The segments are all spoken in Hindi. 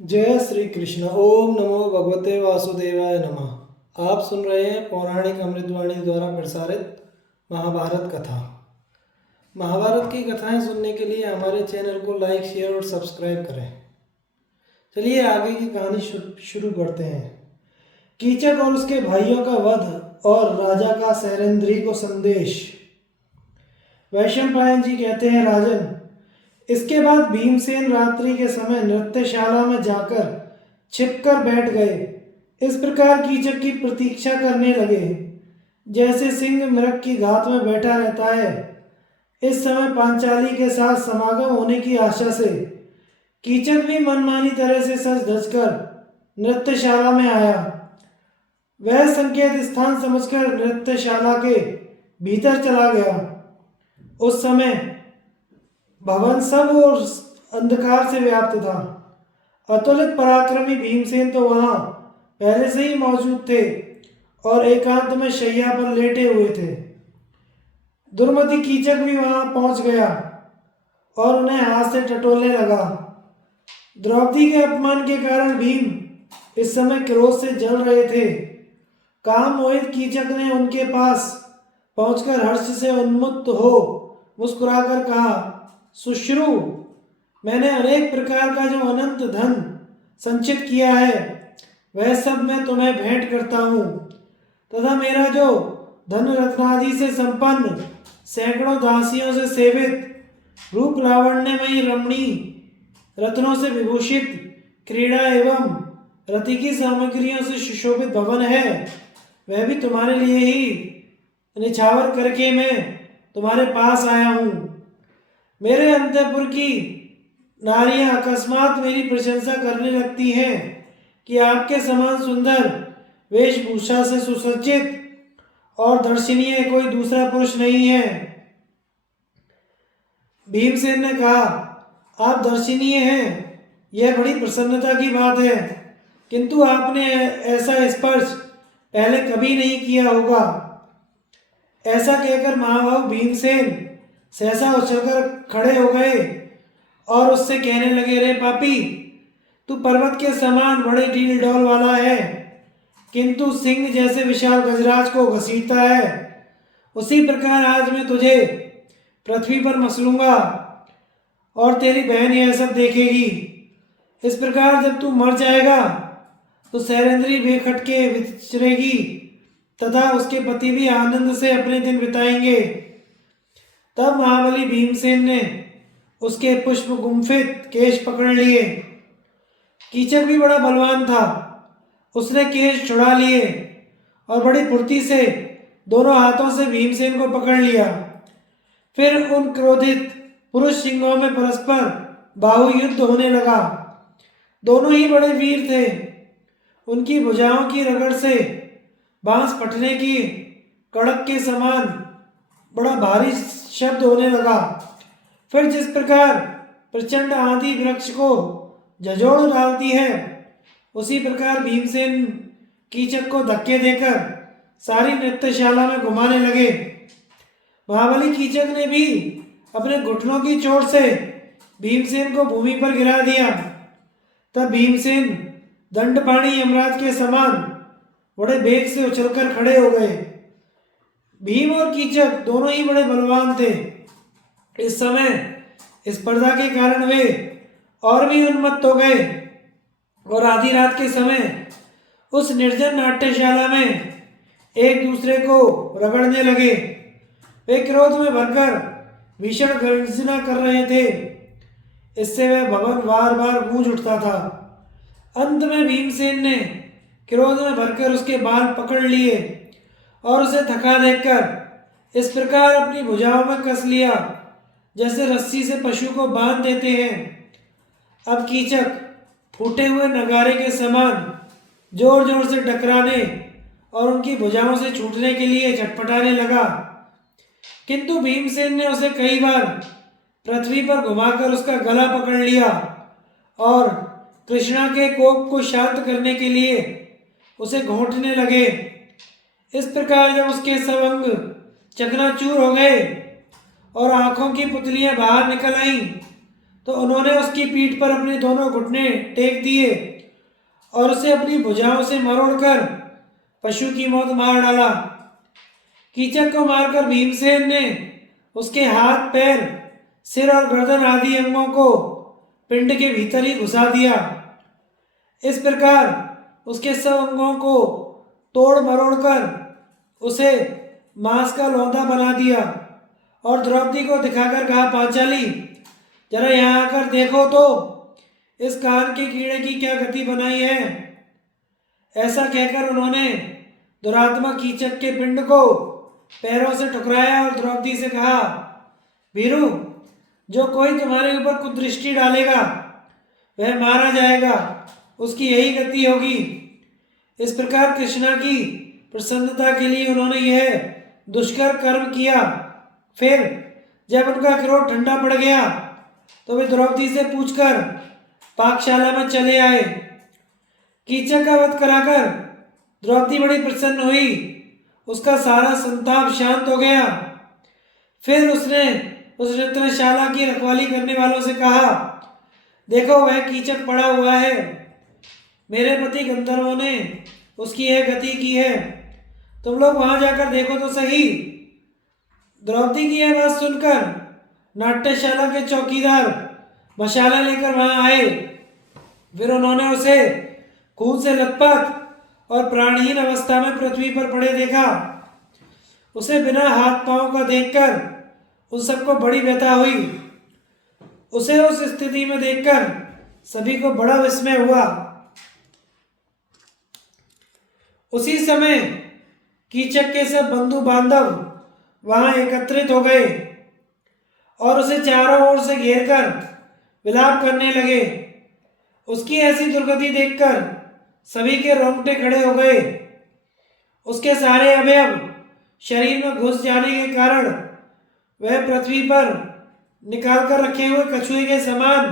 जय श्री कृष्ण। ओम नमो भगवते वासुदेवाय नमः। आप सुन रहे हैं पौराणिक अमृतवाणी द्वारा प्रसारित महाभारत कथा। महाभारत की कथाएं सुनने के लिए हमारे चैनल को लाइक, शेयर और सब्सक्राइब करें। चलिए आगे की कहानी शुरू करते हैं। कीचक और उसके भाइयों का वध और राजा का सैरेंद्री को संदेश। वैशंपायन जी कहते हैं, राजन, इसके बाद भीमसेन रात्रि के समय नृत्यशाला में जाकर छिपकर बैठ गए। इस प्रकार कीचक की प्रतीक्षा करने लगे, जैसे सिंह मृग की घात में बैठा रहता है। इस समय पांचाली के साथ समागम होने की आशा से कीचक भी मनमानी तरह से सज धज कर नृत्यशाला में आया। वह संकेत स्थान समझकर नृत्यशाला के भीतर चला गया। उस समय भवन सब और अंधकार से व्याप्त था। अतुलित पराक्रमी भीमसेन तो वहां पहले से ही मौजूद थे और एकांत में शैया पर लेटे हुए थे। दुर्मति कीचक भी वहां पहुंच गया और उन्हें हाथ से टटोलने लगा। द्रौपदी के अपमान के कारण भीम इस समय क्रोध से जल रहे थे। काम मोहित कीचक ने उनके पास पहुंचकर हर्ष से उन्मुक्त हो मुस्कुराकर कहा, सुश्रू, मैंने अनेक प्रकार का जो अनंत धन संचित किया है वह सब मैं तुम्हें भेंट करता हूँ, तथा मेरा जो धन रत्नादि से संपन्न सैकड़ों दासियों से सेवित रूप लावण्यमयी रमणी रत्नों से विभूषित क्रीड़ा एवं रति की सामग्रियों से सुशोभित भवन है, वह भी तुम्हारे लिए ही निछावर करके मैं तुम्हारे पास आया हूँ। मेरे अंतःपुर की नारियां अकस्मात मेरी प्रशंसा करने लगती हैं कि आपके समान सुंदर वेशभूषा से सुसज्जित और दर्शनीय कोई दूसरा पुरुष नहीं है। भीमसेन ने कहा, आप दर्शनीय हैं, यह बड़ी प्रसन्नता की बात है, किंतु आपने ऐसा स्पर्श पहले कभी नहीं किया होगा। ऐसा कहकर महाभाव भीमसेन सहसा उछलकर खड़े हो गए और उससे कहने लगे, रे पापी, तू पर्वत के समान बड़े ढील डौल वाला है, किंतु सिंह जैसे विशाल गजराज को घसीटता है। उसी प्रकार आज मैं तुझे पृथ्वी पर मसलूंगा और तेरी बहन यह सब देखेगी। इस प्रकार जब तू मर जाएगा तो सैरेंद्री बेखटके विचरेगी तथा उसके पति भी आनंद से अपने दिन बिताएंगे। तब महाबली भीमसेन ने उसके पुष्प गुम्फित केश पकड़ लिए। कीचक भी बड़ा बलवान था, उसने केश छुड़ा लिए और बड़ी फुर्ती से दोनों हाथों से भीमसेन को पकड़ लिया। फिर उन क्रोधित पुरुष सिंहों में परस्पर बाहु युद्ध होने लगा। दोनों ही बड़े वीर थे। उनकी भुजाओं की रगड़ से बांस फटने की कड़क के समान बड़ा भारी शब्द होने लगा। फिर जिस प्रकार प्रचंड आंधी वृक्ष को झंझोड़ डालती है, उसी प्रकार भीमसेन कीचक को धक्के देकर सारी नृत्यशाला में घुमाने लगे। महाबली कीचक ने भी अपने घुटनों की चोट से भीमसेन को भूमि पर गिरा दिया। तब भीमसेन दंडपाणी यमराज के समान बड़े वेग से उछलकर खड़े हो गए। भीम और कीचक दोनों ही बड़े बलवान थे। इस समय स्पर्धा के कारण वे और भी उन्मत्त हो गए और आधी रात के समय उस निर्जन नाट्यशाला में एक दूसरे को रगड़ने लगे। वे क्रोध में भरकर भीषण गर्जना कर रहे थे। इससे वह भवन बार बार गूंज उठता था। अंत में भीमसेन ने क्रोध में भरकर उसके बाल पकड़ लिए और उसे थका देखकर इस प्रकार अपनी भुजाओं में कस लिया जैसे रस्सी से पशु को बांध देते हैं। अब कीचक फूटे हुए नगारे के समान जोर जोर से टकराने और उनकी भुजाओं से छूटने के लिए छटपटाने लगा, किंतु भीमसेन ने उसे कई बार पृथ्वी पर घुमाकर उसका गला पकड़ लिया और कृष्णा के कोप को शांत करने के लिए उसे घोंटने लगे। इस प्रकार जब उसके सब अंग चकनाचूर हो गए और आंखों की पुतलियां बाहर निकल आईं, तो उन्होंने उसकी पीठ पर अपने दोनों घुटने टेक दिए और उसे अपनी भुजाओं से मरोड़कर पशु की मौत मार डाला। कीचक को मारकर भीमसेन ने उसके हाथ, पैर, सिर और गर्दन आदि अंगों को पिंड के भीतर ही घुसा दिया। इस प्रकार उसके सब अंगों को तोड़ मरोड़कर उसे मांस का लौंदा बना दिया और द्रौपदी को दिखाकर कहा, पांचाली जरा यहाँ आकर देखो तो इस कान के कीड़े की क्या गति बनाई है। ऐसा कहकर उन्होंने दुरात्मा कीचक के पिंड को पैरों से ठुकराया और द्रौपदी से कहा, वीरू, जो कोई तुम्हारे ऊपर कुदृष्टि डालेगा वह मारा जाएगा, उसकी यही गति होगी। इस प्रकार कृष्णा की प्रसन्नता के लिए उन्होंने यह दुष्कर कर्म किया। फिर जब उनका क्रोध ठंडा पड़ गया तो वे द्रौपदी से पूछकर पाकशाला में चले आए। कीचक का वध कराकर द्रौपदी बड़ी प्रसन्न हुई, उसका सारा संताप शांत हो गया। फिर उसने उस नृत्यशाला की रखवाली करने वालों से कहा, देखो वह कीचक पड़ा हुआ है, मेरे पति गंधर्वों ने उसकी यह गति की है, तुम लोग वहां जाकर देखो तो सही। द्रौपदी की यह बात सुनकर नाट्यशाला के चौकीदार मशाला लेकर वहां आए। फिर उन्होंने उसे खून से लथपथ और प्राणहीन अवस्था में पृथ्वी पर पड़े देखा। उसे बिना हाथ पांव का देखकर उन सबको बड़ी व्यथा हुई। उसे उस स्थिति में देखकर सभी को बड़ा विस्मय हुआ। उसी समय कीचक के सब बंधु बांधव वहां एकत्रित हो गए और उसे चारों ओर से घेरकर विलाप करने लगे। उसकी ऐसी दुर्गति देखकर सभी के रोंगटे खड़े हो गए। उसके सारे अवयव शरीर में घुस जाने के कारण वह पृथ्वी पर निकाल कर रखे हुए कछुए के समान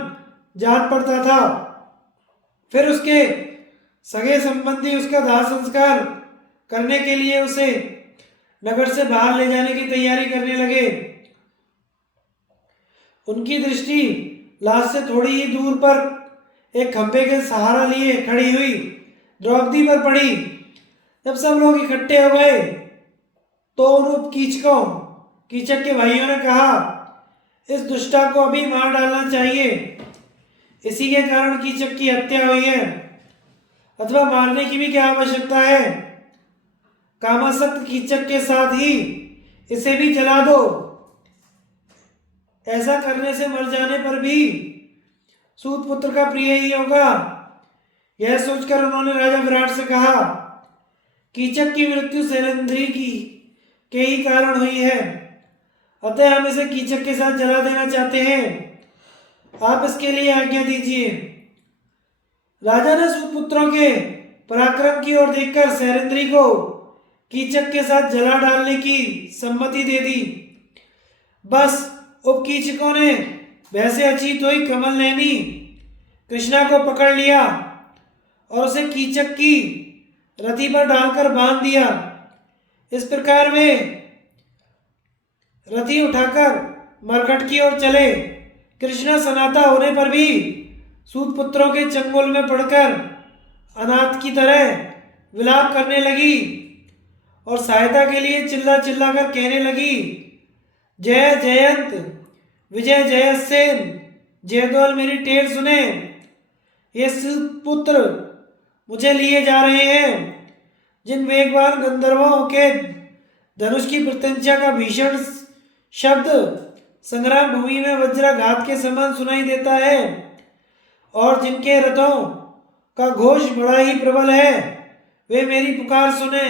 जान पड़ता था। फिर उसके सगे संबंधी उसका दाह संस्कार करने के लिए उसे नगर से बाहर ले जाने की तैयारी करने लगे। उनकी दृष्टि लाश से थोड़ी ही दूर पर एक खंभे के सहारा लिए खड़ी हुई द्रौपदी पर पड़ी। जब सब लोग इकट्ठे हो गए तो उन कीचक के भाइयों ने कहा, इस दुष्टा को अभी मार डालना चाहिए, इसी के कारण कीचक की हत्या हुई है, अथवा मारने की भी क्या आवश्यकता है। कामासक्त कीचक के साथ ही इसे भी जला दो। ऐसा करने से मर जाने पर भी सूत पुत्र का प्रिय ही होगा। यह सोचकर उन्होंने राजा विराट से कहा, कीचक की मृत्यु शैलेंद्री की के ही कारण हुई है, अतः हम इसे कीचक के साथ जला देना चाहते हैं, आप इसके लिए आज्ञा दीजिए। राजा ने सूतपुत्रों के पराक्रम की ओर देखकर शैलेंद्री को कीचक के साथ जला डालने की सम्मति दे दी। बस उपकीचकों ने वैसे अचीत हुई कमल नैनी कृष्णा को पकड़ लिया और उसे कीचक की रथी पर डालकर बांध दिया। इस प्रकार वे रथी उठाकर मरघट की ओर चले। कृष्णा सनाता होने पर भी सूतपुत्रों के चंगुल में पड़कर अनाथ की तरह विलाप करने लगी और सहायता के लिए चिल्ला चिल्ला कर कहने लगी, जय जयंत, विजय जयसेन, जयद्वाल मेरी टेर सुने, ये सूतपुत्र मुझे लिए जा रहे हैं। जिन वेगवान गंधर्वों के धनुष की प्रत्यंचा का भीषण शब्द संग्राम भूमि में वज्राघात के समान सुनाई देता है और जिनके रथों का घोष बड़ा ही प्रबल है, वे मेरी पुकार सुने।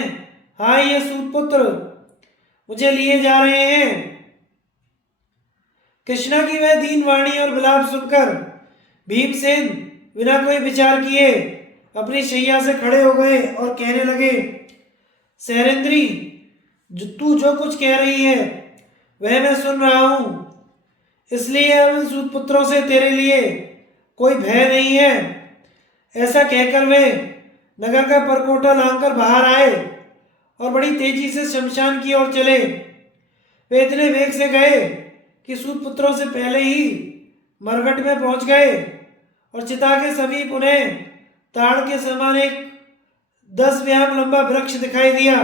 हाय ये सूतपुत्र मुझे लिए जा रहे हैं। कृष्णा की वह दीन वाणी और विलाप सुनकर भीमसेन बिना कोई विचार किए अपनी शैया से खड़े हो गए और कहने लगे, शैलेंद्री, तू जो कुछ कह रही है वह मैं सुन रहा हूं, इसलिए अब इन सूतपुत्रों से तेरे लिए कोई भय नहीं है। ऐसा कहकर वे नगर का परकोटा लांघकर बाहर आए और बड़ी तेजी से शमशान की ओर चले। वे इतने वेग से गए कि सूतपुत्रों से पहले ही मरघट में पहुंच गए और चिता के समीप उन्हें ताड़ के समान एक 10 व्याम लंबा वृक्ष दिखाई दिया।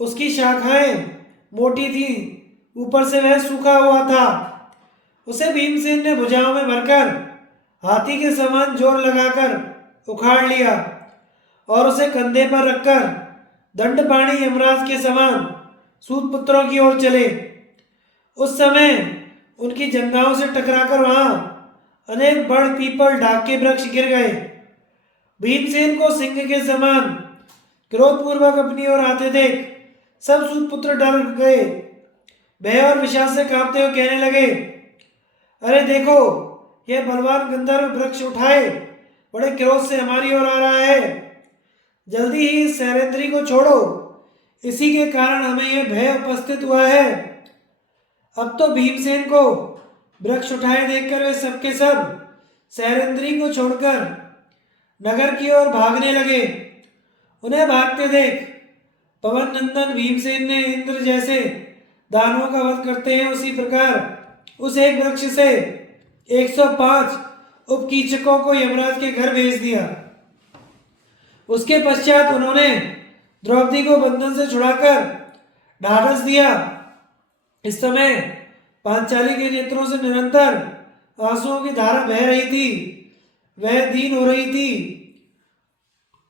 उसकी शाखाएं मोटी थी, ऊपर से वह सूखा हुआ था। उसे भीमसेन ने भुजाओं में भरकर हाथी के समान जोर लगाकर उखाड़ लिया और उसे कंधे पर रखकर दंडपाणी यमराज के समान सूतपुत्रों की ओर चले। उस समय उनकी जंघाओं से टकराकर वहां अनेक बड़ पीपल ढाक के वृक्ष गिर गए। भीमसेन को सिंह के समान क्रोधपूर्वक अपनी ओर आते देख सब सूतपुत्र डर गए। भय और विषाद से कांपते हुए कहने लगे, अरे देखो, यह बलवान गंधर्व वृक्ष उठाए बड़े क्रोध से हमारी ओर आ रहा है। जल्दी ही इस शैलेंद्री को छोड़ो, इसी के कारण हमें यह भय उपस्थित हुआ है। अब तो भीमसेन को वृक्ष उठाए देखकर वे सबके सब शैलेंद्री को छोड़कर नगर की ओर भागने लगे। उन्हें भागते देख पवन नंदन भीमसेन ने इंद्र जैसे दानवों का वध करते हैं उसी प्रकार उस एक वृक्ष से 105 उपकीचकों को यमराज के घर भेज दिया। उसके पश्चात उन्होंने द्रौपदी को बंधन से छुड़ाकर ढाढ़स दिया। इस समय पांचाली के नेत्रों से निरंतर आंसुओं की धारा बह रही थी। वह दीन हो रही थी।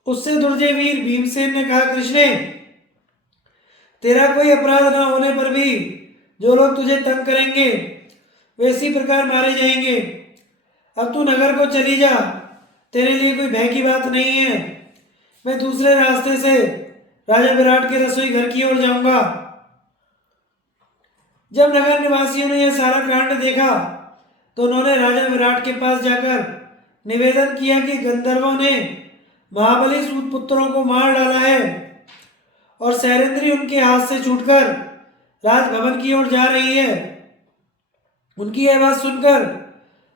उससे दुर्जय वीर भीमसेन ने कहा, कृष्णे, तेरा कोई अपराध न होने पर भी जो लोग तुझे तंग करेंगे वे इसी प्रकार मारे जाएंगे। अब तू नगर को चली जा, तेरे लिए कोई भय की बात नहीं है। मैं दूसरे रास्ते से राजा विराट के रसोई घर की ओर जाऊंगा। जब नगर निवासियों ने यह सारा कांड देखा तो उन्होंने राजा विराट के पास जाकर निवेदन किया कि गंधर्वों ने महाबली सूतपुत्रों को मार डाला है और शैलेंद्री उनके हाथ से छूटकर राजभवन की ओर जा रही है। उनकी यह बात सुनकर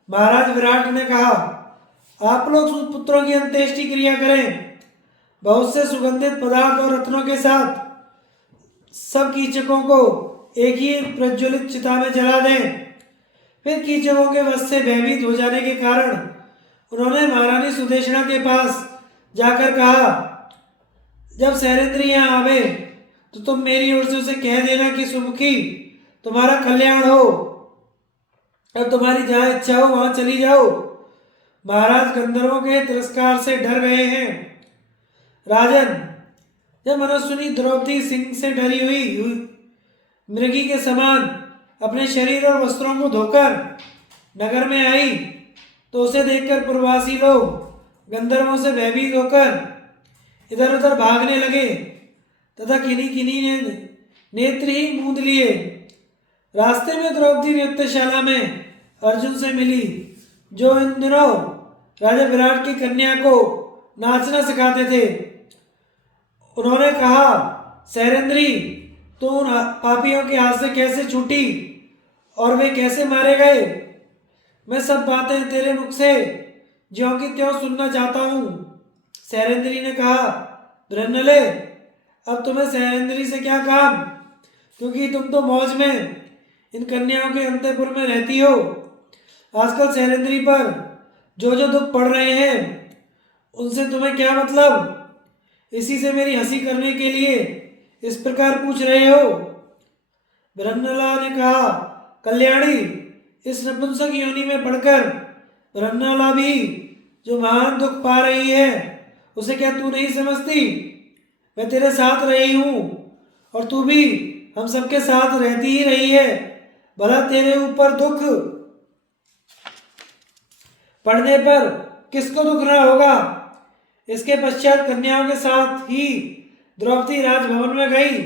महाराज विराट ने कहा, आप लोग सूतपुत्रों की अंत्येष्टि क्रिया करें। बहुत से सुगंधित पदार्थ और रत्नों के साथ सब कीचकों को एक ही प्रज्वलित चिता में जला दें। फिर कीचकों के वश से भयभीत हो जाने के कारण उन्होंने महारानी सुदेशना के पास जाकर कहा, जब शैलेंद्री यहाँ आवे तो तुम मेरी ओर से उसे कह देना कि सुमुखी, तुम्हारा कल्याण हो। अब तुम्हारी जहाँ इच्छा हो वहां चली जाओ। महाराज गंधर्वों के तिरस्कार से डर गए हैं। राजन, जब मनस्विनी द्रौपदी सिंह से डरी हुई मृगी के समान अपने शरीर और वस्त्रों को धोकर नगर में आई तो उसे देखकर पूर्ववासी लोग गंधर्वों से भयभीत होकर इधर उधर भागने लगे तथा किन्हीं किन्हीं ने नेत्र ही मूंद लिए। रास्ते में द्रौपदी नृत्यशाला में अर्जुन से मिली, जो इन दिनों राजा विराट की कन्या को नाचना सिखाते थे। उन्होंने कहा, शैलेंद्री, तो उन पापियों के हाथ से कैसे छूटी और वे कैसे मारे गए? मैं सब बातें तेरे मुख से ज्यों की त्यों सुनना चाहता हूँ। शैलेंद्री ने कहा, बृहन्नले, अब तुम्हें शैलेंद्री से क्या काम, क्योंकि तुम तो मौज में इन कन्याओं के अंतःपुर में रहती हो। आजकल शैलेंद्री पर जो जो दुख पड़ रहे हैं उनसे तुम्हें क्या मतलब? इसी से मेरी हंसी करने के लिए इस प्रकार पूछ रहे हो? बृहन्नला ने कहा, कल्याणी, इस नपुंसक योनि में पढ़कर बृहन्नला भी जो महान दुख पा रही है उसे क्या तू नहीं समझती? मैं तेरे साथ रही हूँ और तू भी हम सबके साथ रहती ही रही है। भला तेरे ऊपर दुख पड़ने पर किसको दुख ना होगा? इसके पश्चात कन्याओं के साथ ही द्रौपदी राजभवन में गई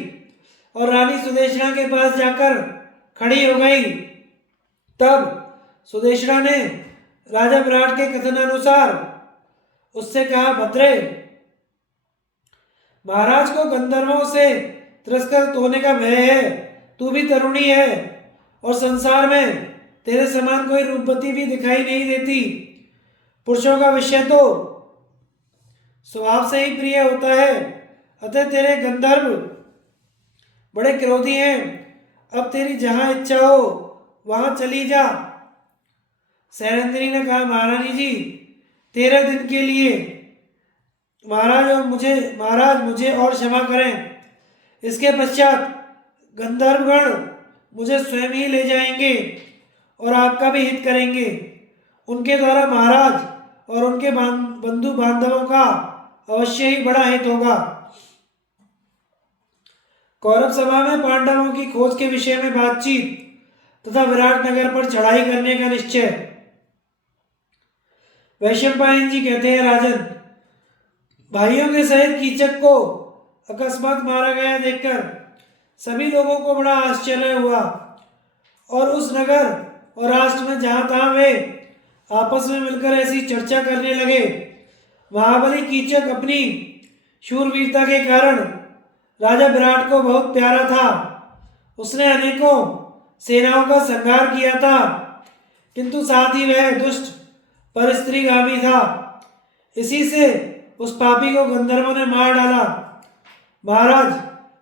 और रानी सुदेशना के पास जाकर खड़ी हो गई। तब सुदेशना ने राजा विराट के कथनानुसार उससे कहा, भद्रे, महाराज को गंधर्वों से तिरस्कृत होने का भय है। तू भी तरुणी है और संसार में तेरे समान कोई रूपवती भी दिखाई नहीं देती। पुरुषों का विषय तो स्वभाव से ही प्रिय होता है, अतः तेरे गंधर्व बड़े क्रोधी हैं। अब तेरी जहां इच्छा हो वहां चली जा। सैरंध्री ने कहा, महारानी जी 13 दिन के लिए महाराज मुझे और क्षमा करें। इसके पश्चात गंधर्वगण मुझे स्वयं ही ले जाएंगे और आपका भी हित करेंगे। उनके द्वारा महाराज और उनके बंधु बांधवों का अवश्य ही बड़ा हित होगा। कौरव सभा में पांडवों की खोज के विषय में बातचीत तथा विराट नगर पर चढ़ाई करने का निश्चय। वैशंपायन जी कहते हैं, राजन, भाइयों के सहित कीचक को अकस्मात मारा गया देखकर सभी लोगों को बड़ा आश्चर्य हुआ और उस नगर और राष्ट्र में जहां तहां वे आपस में मिलकर ऐसी चर्चा करने लगे। महाबली कीचक अपनी शूरवीरता के कारण राजा विराट को बहुत प्यारा था। उसने अनेकों सेनाओं का संहार किया था, किंतु साथ ही वह दुष्ट परस्त्रीगामी था। इसी से उस पापी को गंधर्वों ने मार डाला। महाराज,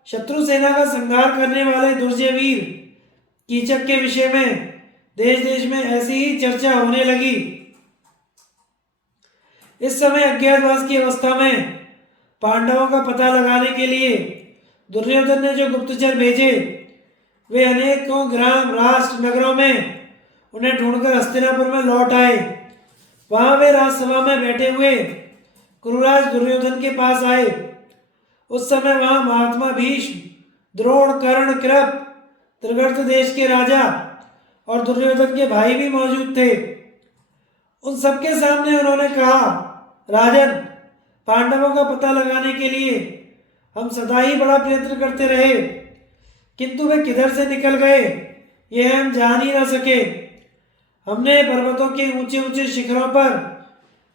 शत्रु सेना का संहार करने वाले दुर्जय वीर कीचक के विषय में देश देश में ऐसी ही चर्चा होने लगी। इस समय अज्ञातवास की अवस्था में पांडवों का पता लगाने के लिए दुर्योधन ने जो गुप्तचर भेजे, वे अनेकों ग्राम, राष्ट्र, नगरों में उन्हें ढूंढकर हस्तिनापुर में लौट आए। वहां वे राजसभा में बैठे हुए कुरुराज दुर्योधन के पास आए। उस समय वहां महात्मा भीष्म, द्रोण, कर्ण, कृप, त्रिगर्त देश के राजा और दुर्योधन के भाई भी मौजूद थे। उन सबके सामने उन्होंने कहा, राजन, पांडवों का पता लगाने के लिए हम सदा ही बड़ा प्रयत्न करते रहे, किंतु वे किधर से निकल गए यह हम जान ही ना सके। हमने पर्वतों के ऊंचे ऊंचे शिखरों पर,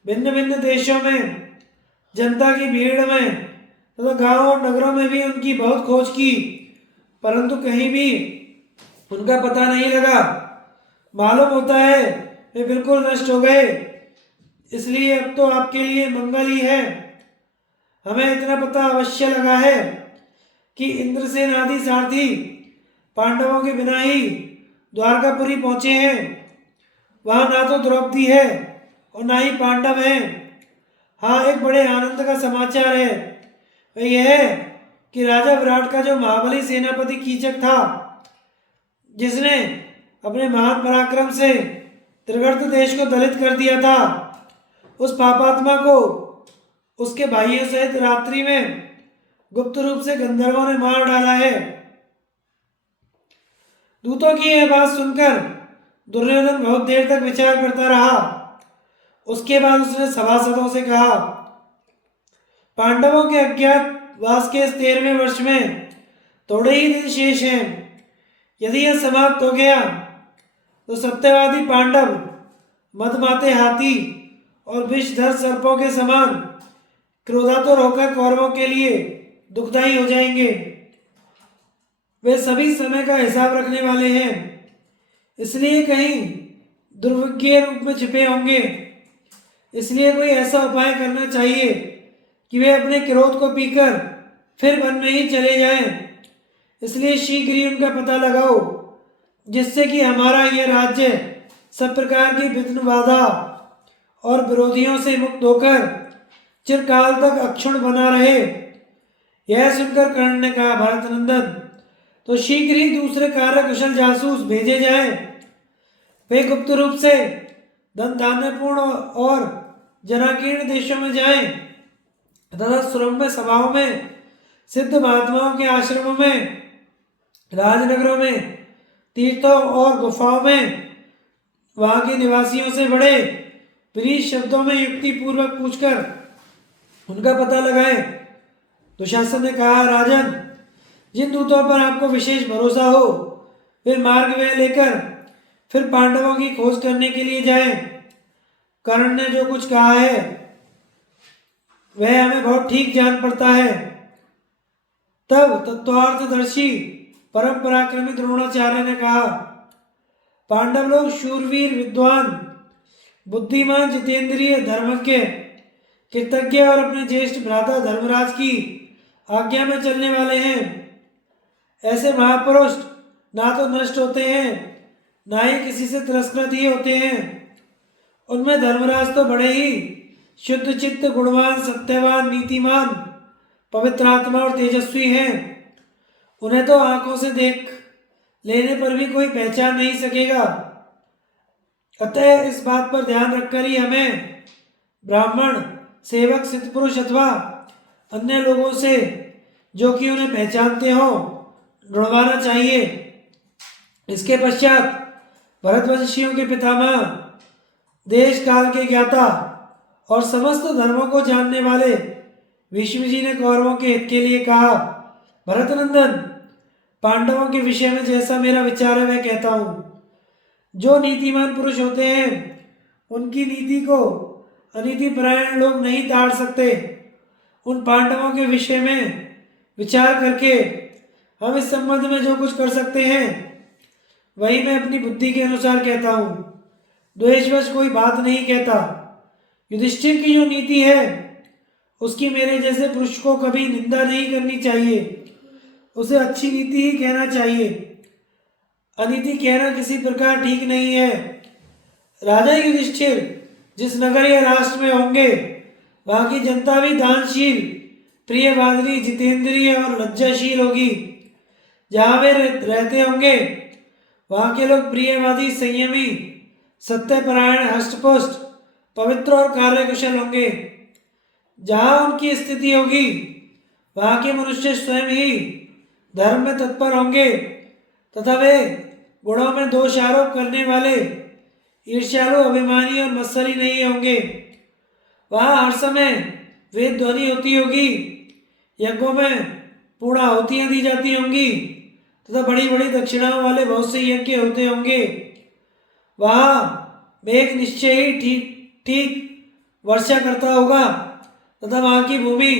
भिन्न भिन्न देशों में, जनता की भीड़ में तथा गांवों और नगरों में भी उनकी बहुत खोज की, परंतु कहीं भी उनका पता नहीं लगा। मालूम होता है वे बिल्कुल नष्ट हो गए। इसलिए अब तो आपके लिए मंगल ही है। हमें इतना पता अवश्य लगा है कि इंद्रसेन आदि सारथी पांडवों के बिना ही द्वारकापुरी पहुंचे हैं। वहां ना तो द्रौपदी है और ना ही पांडव हैं। हाँ, एक बड़े आनंद का समाचार है, वह यह है कि राजा विराट का जो महाबली सेनापति कीचक था, जिसने अपने महान पराक्रम से त्रिगर्त देश को दलित कर दिया था, उस पापात्मा को उसके भाइयों सहित रात्रि में गुप्त रूप से गंधर्वों ने मार डाला है। दूतों की यह बात सुनकर दुर्योधन बहुत देर तक विचार करता रहा। उसके बाद उसने सभासदों से कहा, पांडवों के अज्ञातवास के इस 13वें वर्ष में थोड़े ही दिन शेष हैं। यदि यह समाप्त हो गया तो सत्यवादी पांडव मदमाते हाथी और विषधर सर्पों के समान क्रोधातुर होकर कौरवों के लिए दुखदायी हो जाएंगे। वे सभी समय का हिसाब रखने वाले हैं, इसलिए कहीं दुर्विज्ञ रूप में छिपे होंगे। इसलिए कोई ऐसा उपाय करना चाहिए कि वे अपने क्रोध को पीकर फिर वन में ही चले जाएं। इसलिए शीघ्र ही उनका पता लगाओ, जिससे कि हमारा यह राज्य सब प्रकार की विघ्न बाधा और विरोधियों से मुक्त होकर चिरकाल तक अक्षुण्ण बना रहे। यह सुनकर कर्ण ने कहा, भरतनंदन, तो शीघ्र ही दूसरे कार्य कुशल जासूस भेजे जाएं। वे गुप्त रूप से धन धान्यपूर्ण और जनाकीर्ण देशों में जाएं तथा सुरम्य सभाओं में, सिद्ध महात्माओं के आश्रमों में, राजनगरों में, तीर्थों और गुफाओं में वहां के निवासियों से बड़े विनीत शब्दों में युक्ति पूर्वक पूछकर उनका पता लगाए। दुशासन ने कहा, राजन, जिन दूतों पर आपको विशेष भरोसा हो वे मार्ग में लेकर फिर पांडवों की खोज करने के लिए जाएं। कर्ण ने जो कुछ कहा है वह हमें बहुत ठीक जान पड़ता है। तब तत्वार्थदर्शी परम पराक्रमी द्रोणाचार्य ने कहा, पांडव लोग शूरवीर, विद्वान, बुद्धिमान, जितेंद्रिय, धर्मज्ञ, कृतज्ञ और अपने ज्येष्ठ भ्राता धर्मराज की आज्ञा में चलने वाले हैं। ऐसे महापुरुष ना तो नष्ट होते हैं, ना ही किसी से तिरस्कृत ही होते हैं। उनमें धर्मराज तो बड़े ही शुद्ध चित्त, गुणवान, सत्यवान, नीतिमान, पवित्र आत्मा और तेजस्वी हैं। उन्हें तो आंखों से देख लेने पर भी कोई पहचान नहीं सकेगा। अतः इस बात पर ध्यान रखकर ही हमें ब्राह्मण, सेवक, सिद्ध पुरुष अथवा अन्य लोगों से, जो कि उन्हें पहचानते हो, ढूंढवाना चाहिए। इसके पश्चात भरतवंशियों के पितामह, देश काल के ज्ञाता और समस्त धर्मों को जानने वाले भीष्म जी ने कौरवों के हित के लिए कहा, भरतनंदन, पांडवों के विषय में जैसा मेरा विचार है वह कहता हूँ। जो नीतिमान पुरुष होते हैं उनकी नीति को अनीति परायण लोग नहीं ताड़ सकते। उन पांडवों के विषय में विचार करके हम इस संबंध में जो कुछ कर सकते हैं वही मैं अपनी बुद्धि के अनुसार कहता हूँ, द्वेषवश कोई बात नहीं कहता। युधिष्ठिर की जो नीति है उसकी मेरे जैसे पुरुष को कभी निंदा नहीं करनी चाहिए, उसे अच्छी नीति ही कहना चाहिए। अनीति कहना किसी प्रकार ठीक नहीं है। राजा युधिष्ठिर जिस नगर या राष्ट्र में होंगे वहाँ की जनता भी दानशील, प्रियवादिनी, जितेंद्रिय और लज्जाशील होगी। जहाँ वे रहते होंगे वहाँ के लोग प्रियवादी, संयमी, सत्यपरायण, हष्टपुष्ट, पवित्र और कार्यकुशल होंगे। जहाँ उनकी स्थिति होगी वहाँ के मनुष्य स्वयं ही धर्म में तत्पर होंगे तथा वे गुणों में दोष आरोप करने वाले, ईर्ष्यालु, अभिमानी और मत्सरी नहीं होंगे। वहाँ हर समय वेद ध्वनि होती होगी, यज्ञों में पूर्णाहुतियाँ दी जाती होंगी तथा बड़ी बड़ी दक्षिणाओं वाले बहुत से यज्ञ होते होंगे। वहाँ मेघ निश्चय ही ठीक ठीक वर्षा करता होगा तथा वहाँ की भूमि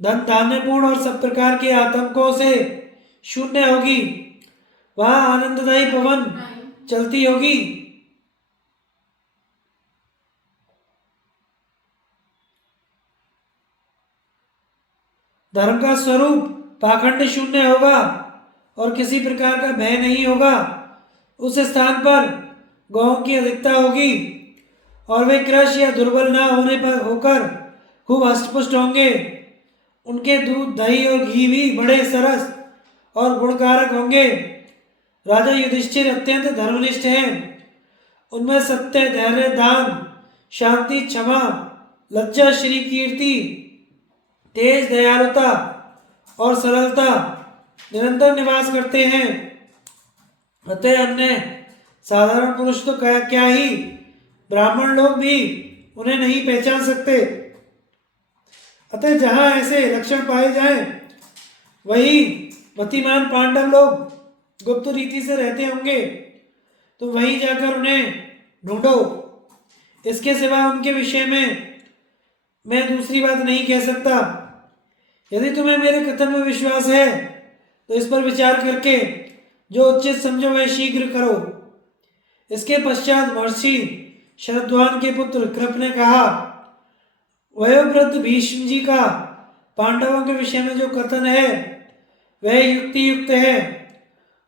धन धान्यपूर्ण और सब प्रकार के आतंकों से शून्य होगी। वहाँ आनंददायी पवन चलती होगी। धर्म का स्वरूप पाखंड शून्य होगा और किसी प्रकार का भय नहीं होगा। उस स्थान पर गौओं की अधिकता होगी और वे कृश या दुर्बल ना होने पर होकर खूब हष्टपुष्ट होंगे। उनके दूध, दही और घी भी बड़े सरस और गुणकारक होंगे। राजा युधिष्ठिर अत्यंत धर्मनिष्ठ हैं। उनमें सत्य, धैर्य, दान, शांति, क्षमा, लज्जा, श्री कीर्ति, तेज, दयालुता और सरलता निरंतर निवास करते हैं। अतः अन्य साधारण पुरुष तो क्या ही, ब्राह्मण लोग भी उन्हें नहीं पहचान सकते। अतः जहाँ ऐसे लक्षण पाए जाएं वही मतिमान पांडव लोग गुप्त रीति से रहते होंगे, तो वहीं जाकर उन्हें ढूंढो। इसके सिवा उनके विषय में मैं दूसरी बात नहीं कह सकता। यदि तुम्हें मेरे कथन में विश्वास है तो इस पर विचार करके जो उचित समझो वह शीघ्र करो। इसके पश्चात महर्षि शरद्वान के पुत्र कृप ने कहा, वयोवृद्ध भीष्म जी का पांडवों के विषय में जो कथन है वह युक्ति युक्त है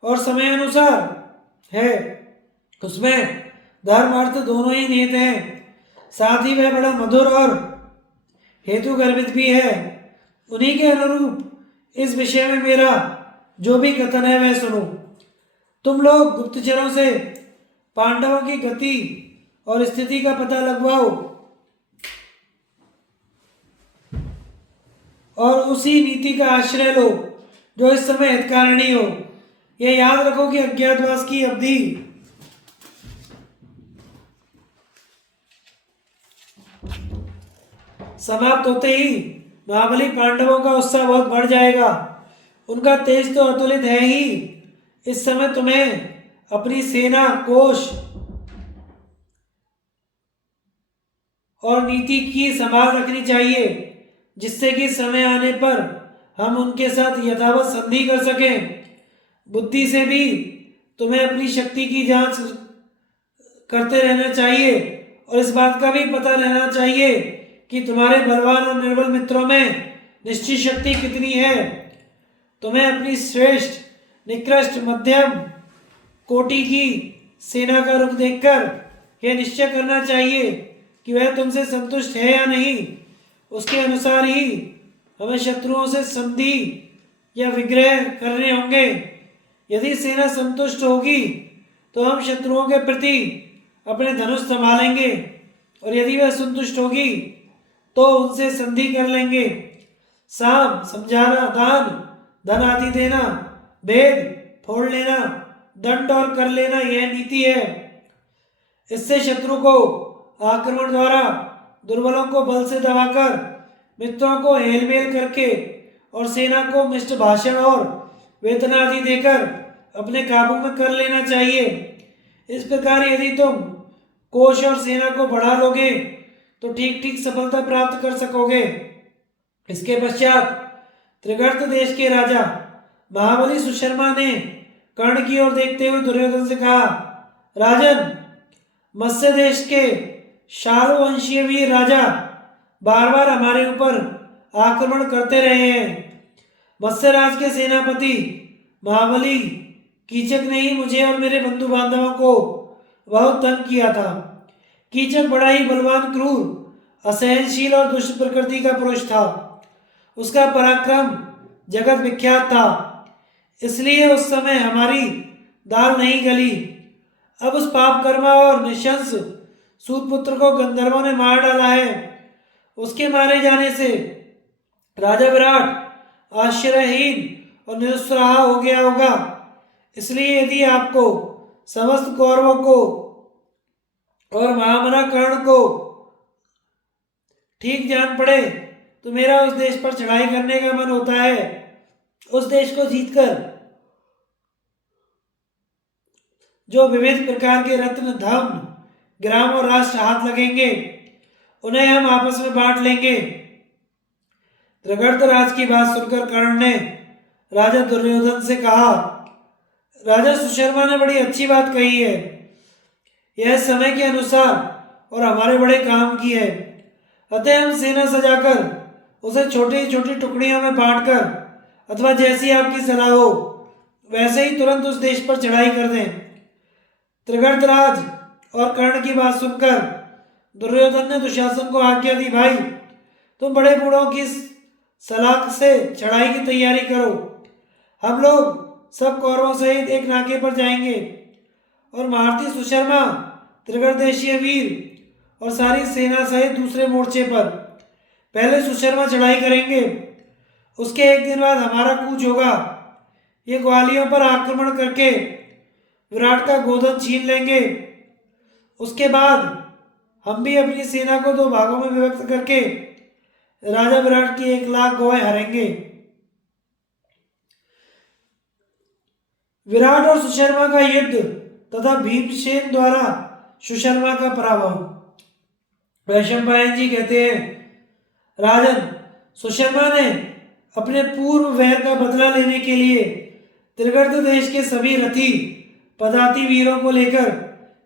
और समय अनुसार है। उसमें धर्म अर्थ दोनों ही निहित हैं। साथ ही वह बड़ा मधुर और हेतु गर्भित भी है। उन्हीं के अनुरूप इस विषय में मेरा जो भी कथन है वह सुनो। तुम लोग गुप्तचरों से पांडवों की गति और स्थिति का पता लगवाओ और उसी नीति का आश्रय लो जो इस समय हितकारिणी हो। यह याद रखो कि अज्ञातवास की अवधि समाप्त होते ही महाबली पांडवों का उत्साह बहुत बढ़ जाएगा। उनका तेज तो अतुलित है ही। इस समय तुम्हें अपनी सेना, कोष और नीति की संभाल रखनी चाहिए, जिससे कि समय आने पर हम उनके साथ यथावत संधि कर सकें। बुद्धि से भी तुम्हें अपनी शक्ति की जांच करते रहना चाहिए और इस बात का भी पता रहना चाहिए कि तुम्हारे बलवान और निर्बल मित्रों में निश्चित शक्ति कितनी है। तुम्हें अपनी श्रेष्ठ, निकृष्ट, मध्यम कोटि की सेना का रुख देखकर यह निश्चय करना चाहिए कि वह तुमसे संतुष्ट है या नहीं। उसके अनुसार ही हमें शत्रुओं से संधि या विग्रह करने होंगे। यदि सेना संतुष्ट होगी तो हम शत्रुओं के प्रति अपने धनुष संभालेंगे, और यदि वह संतुष्ट होगी तो उनसे संधि कर लेंगे। साम, समझाना, दान, धन आदि देना, भेद फोड़ लेना, दंड और कर लेना, यह नीति है। इससे शत्रु को आक्रमण द्वारा, दुर्बलों को बल से दबाकर, मित्रों को हेलमेल करके और सेना को मिष्ट भाषण और वेतन आदि देकर अपने काबू में कर लेना चाहिए। इस प्रकार यदि तुम कोष और सेना को बढ़ा लोगे तो ठीक ठीक सफलता प्राप्त कर सकोगे। इसके पश्चात त्रिगर्त देश के राजा महाबली सुशर्मा ने कर्ण की ओर देखते हुए दुर्योधन से कहा, राजन, मत्स्य देश के शालु वंशीय वीर राजा बार बार हमारे ऊपर आक्रमण करते रहे हैं। मत्स्यराज के सेनापति महाबली कीचक ने ही मुझे और मेरे बंधु बांधवों को बहुत तंग किया था। कीचक बड़ा ही बलवान, क्रूर, असहनशील और दुष्ट प्रकृति का पुरुष था। उसका पराक्रम जगत विख्यात था, इसलिए उस समय हमारी दाल नहीं गली। अब उस पाप कर्मा और निशंस सूतपुत्र को गंधर्वों ने मार डाला है। उसके मारे जाने से राजा विराट आश्रयहीन और निरुत्साह हो गया होगा। इसलिए यदि आपको समस्त कौरवों को और महामना कर्ण को ठीक जान पड़े तो मेरा उस देश पर चढ़ाई करने का मन होता है। उस देश को जीतकर जो विविध प्रकार के रत्न, धन, ग्राम और राष्ट्र हाथ लगेंगे, उन्हें हम आपस में बांट लेंगे। त्रिगर्त राज की बात सुनकर कर्ण ने राजा दुर्योधन से कहा, राजा सुशर्मा ने बड़ी अच्छी बात कही है। यह समय के अनुसार और हमारे बड़े काम की है। अतः हम सेना सजाकर उसे छोटी छोटी टुकड़ियों में बांटकर, अथवा जैसी आपकी सलाह हो वैसे ही तुरंत उस देश पर चढ़ाई कर दें। त्रिगर्त राज और कर्ण की बात सुनकर दुर्योधन ने दुशासन को आज्ञा दी, भाई, तुम बड़े बूढ़ों की सलाह से चढ़ाई की तैयारी करो। हम लोग सब कौरवों सहित एक नाके पर जाएंगे और महारथी सुशर्मा, त्रिगर्देशीय वीर और सारी सेना सहित दूसरे मोर्चे पर। पहले सुशर्मा चढ़ाई करेंगे, उसके एक दिन बाद हमारा कूच होगा। ये ग्वालियों पर आक्रमण करके विराट का गोधन छीन लेंगे। उसके बाद हम भी अपनी सेना को दो भागों में विभक्त करके राजा विराट की 1,00,000 गौएं हरेंगे। विराट और सुशर्मा का युद्ध तथा भीमसेन द्वारा सुशर्मा का पराभव। वैशंपायन जी कहते हैं, राजन, सुशर्मा ने अपने पूर्व वैर का बदला लेने के लिए त्रिगर्त देश के सभी रथी पदाति वीरों को लेकर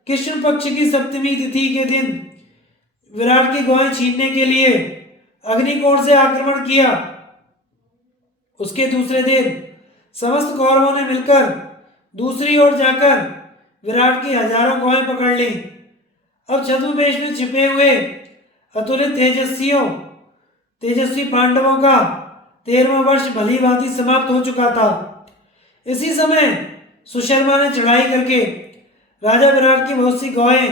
कृष्ण पक्ष की सप्तमी तिथि के दिन विराट की गौएं छीनने के लिए अग्निकोण से आक्रमण किया। उसके दूसरे दिन समस्त कौरवों ने मिलकर दूसरी ओर जाकर विराट की हजारों गौएं पकड़ ली। अब छद्मवेश में छिपे हुए अतुलित तेजस्वी पांडवों का 13वां वर्ष भली भांति समाप्त हो चुका था। इसी समय सुशर्मा ने चढ़ाई करके राजा विराट की बहुत सी गौएं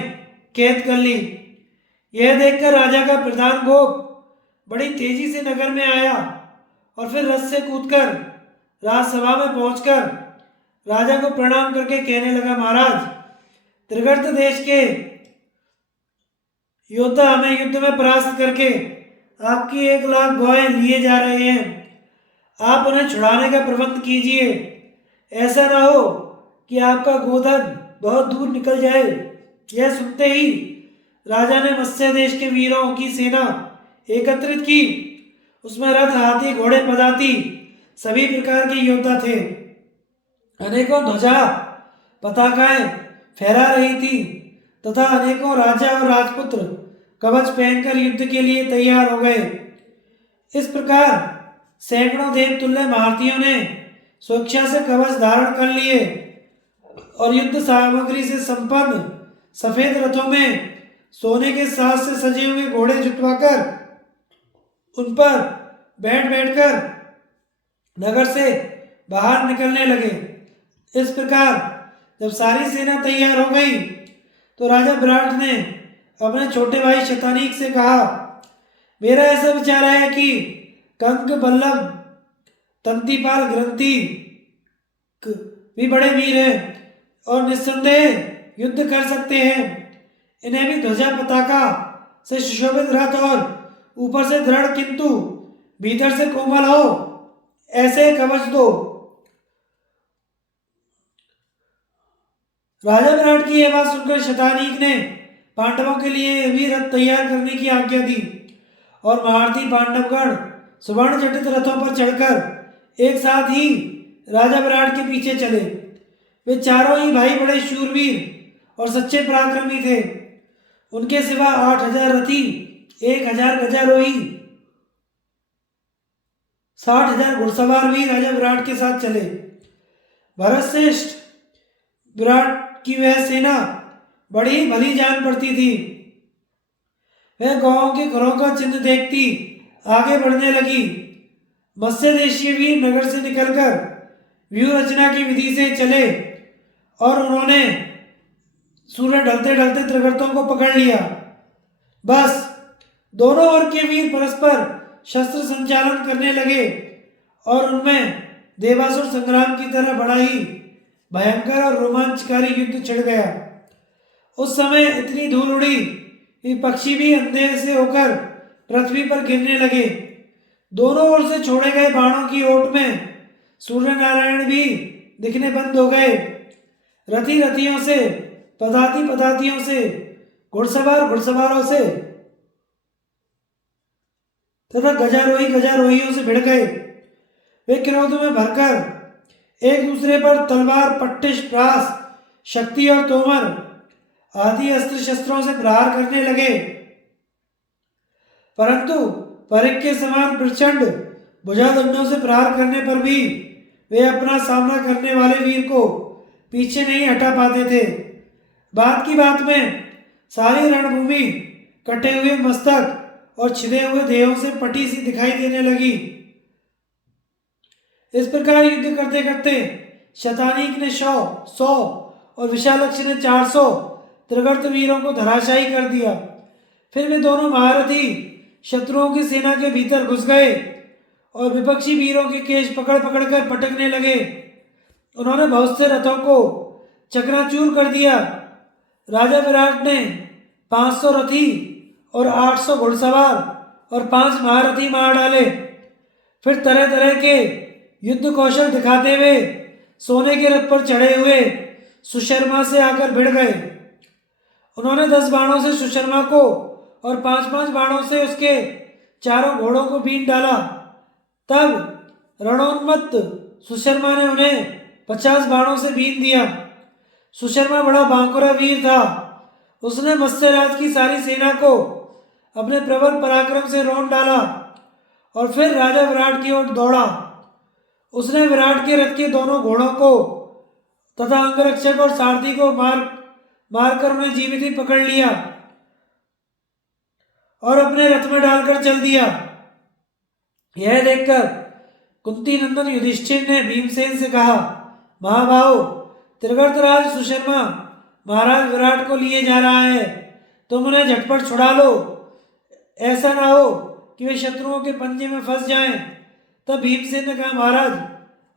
कैद कर ली। यह देखकर राजा का प्रधान गोप बड़ी तेजी से नगर में आया और फिर रथ से कूदकर राजसभा में पहुंचकर राजा को प्रणाम करके कहने लगा, महाराज, त्रिगर्त देश के योद्धा हमें युद्ध में परास्त करके आपकी 1,00,000 गौएं लिए जा रहे हैं। आप उन्हें छुड़ाने का प्रबंध कीजिए। ऐसा ना हो कि आपका गोधन बहुत दूर निकल जाए। यह सुनते ही राजा ने मत्स्य देश के वीरों की सेना एकत्रित की। उसमें रथ, हाथी, घोड़े, पदाति सभी प्रकार के योद्धा थे। अनेकों ध्वजा पताकाएं फहरा रही थी तथा अनेकों राजा और राजपुत्र कवच पहनकर युद्ध के लिए तैयार हो गए। इस प्रकार सैकड़ों देवतुल्य महारथियों ने स्वेच्छा से कवच धारण कर लिए और युद्ध सामग्री से संपन्न सफेद रथों में सोने के साज से सजे हुए घोड़े जुटवाकर उन पर बैठ बैठकर नगर से बाहर निकलने लगे। इस प्रकार जब सारी सेना तैयार हो गई तो राजा विराट ने अपने छोटे भाई शतानीक से कहा, मेरा ऐसा विचार है कि कंक, बल्लभ, तंतीपाल, ग्रंथि भी बड़े वीर हैं और निस्संदेह युद्ध कर सकते हैं। इन्हें भी ध्वजा पताका से सुशोभित रथ और ऊपर से दृढ़ किंतु भीतर से कोमल हो ऐसे कवच दो। राजा विराट की यह बात सुनकर शतानीक ने पांडवों के लिए भी रथ तैयार करने की आज्ञा दी और महारथी पांडवगण सुवर्ण जटित रथों पर चढ़कर एक साथ ही राजा विराट के पीछे चले। वे चारों ही भाई बड़े शूरवीर और सच्चे पराक्रमी थे। उनके सिवा 8,000 रथी, 1,000 गजारोही, 60,000 घुड़सवार भी राजा विराट के साथ चले। भरतश्रेष्ठ विराट की वह सेना बड़ी भली जान पड़ती थी। वह गौओं के खुरों का चिन्ह देखती आगे बढ़ने लगी। मत्स्य देशीय वीर नगर से निकलकर व्यूह रचना की विधि से चले और उन्होंने सूर्य ढलते ढलते त्रिगर्तों को पकड़ लिया। बस दोनों ओर के वीर परस्पर शस्त्र संचालन करने लगे और उनमें देवासुर संग्राम की तरह बड़ा ही भयंकर और रोमांचकारी युद्ध छिड़ गया। उस समय इतनी धूल उड़ी कि पक्षी भी अंधे से होकर पृथ्वी पर गिरने लगे। दोनों ओर से छोड़े गए बाणों की ओट में सूर्य नारायण भी दिखने बंद हो गए। रथी रथियों से, पदाती पदातियों से, घुड़सवार घुड़सवारों से तथा गजारोही गजारोहियों से भिड़ गए। वे क्रोध में भरकर एक दूसरे पर तलवार, पट्टिश, प्रास, शक्ति और तोमर आदि अस्त्र शस्त्रों से प्रहार करने लगे, परंतु परिघ के समान प्रचंड भुजादंडों से प्रहार करने पर भी वे अपना सामना करने वाले वीर को पीछे नहीं हटा पाते थे। बात की बात में सारी रणभूमि कटे हुए मस्तक और छिदे हुए देहों से पटी सी दिखाई देने लगी। इस प्रकार युद्ध करते करते शतानीक ने 100 और विशालक्ष ने 400 त्रिगर्त वीरों को धराशायी कर दिया। फिर वे दोनों महारथी शत्रुओं की सेना के भीतर घुस गए और विपक्षी वीरों के केश पकड़ पकड़ कर पटकने लगे। उन्होंने बहुत से रथों को चकनाचूर कर दिया। राजा विराट ने 500 रथी और 800 घुड़सवार और 5 महारथी मार डाले। फिर तरह तरह के युद्ध कौशल दिखाते हुए सोने के रथ पर चढ़े हुए सुशर्मा से आकर भिड़ गए। उन्होंने 10 बाणों से सुशर्मा को और 5-5 बाणों से उसके चारों घोड़ों को बीन डाला। तब रणोन्मत्त सुशर्मा ने उन्हें 50 बाणों से बीन दिया। सुशर्मा बड़ा बांकुरा वीर था। उसने मत्स्यराज की सारी सेना को अपने प्रबल पराक्रम से रौंद डाला और फिर राजा विराट की ओर दौड़ा। उसने विराट के रथ के दोनों घोड़ों को तथा अंगरक्षक और सारथी को मारकर उन्हें जीवित ही पकड़ लिया और अपने रथ में डालकर चल दिया। यह देखकर कुंती नंदन युधिष्ठिर ने भीमसेन से कहा, महाभाव, त्रिगर्तराज सुशर्मा महाराज विराट को लिए जा रहा है, तुम उन्हें झटपट छुड़ा लो। ऐसा ना हो कि वे शत्रुओं के पंजे में फंस जाएं। तब भीमसेन ने कहा, महाराज,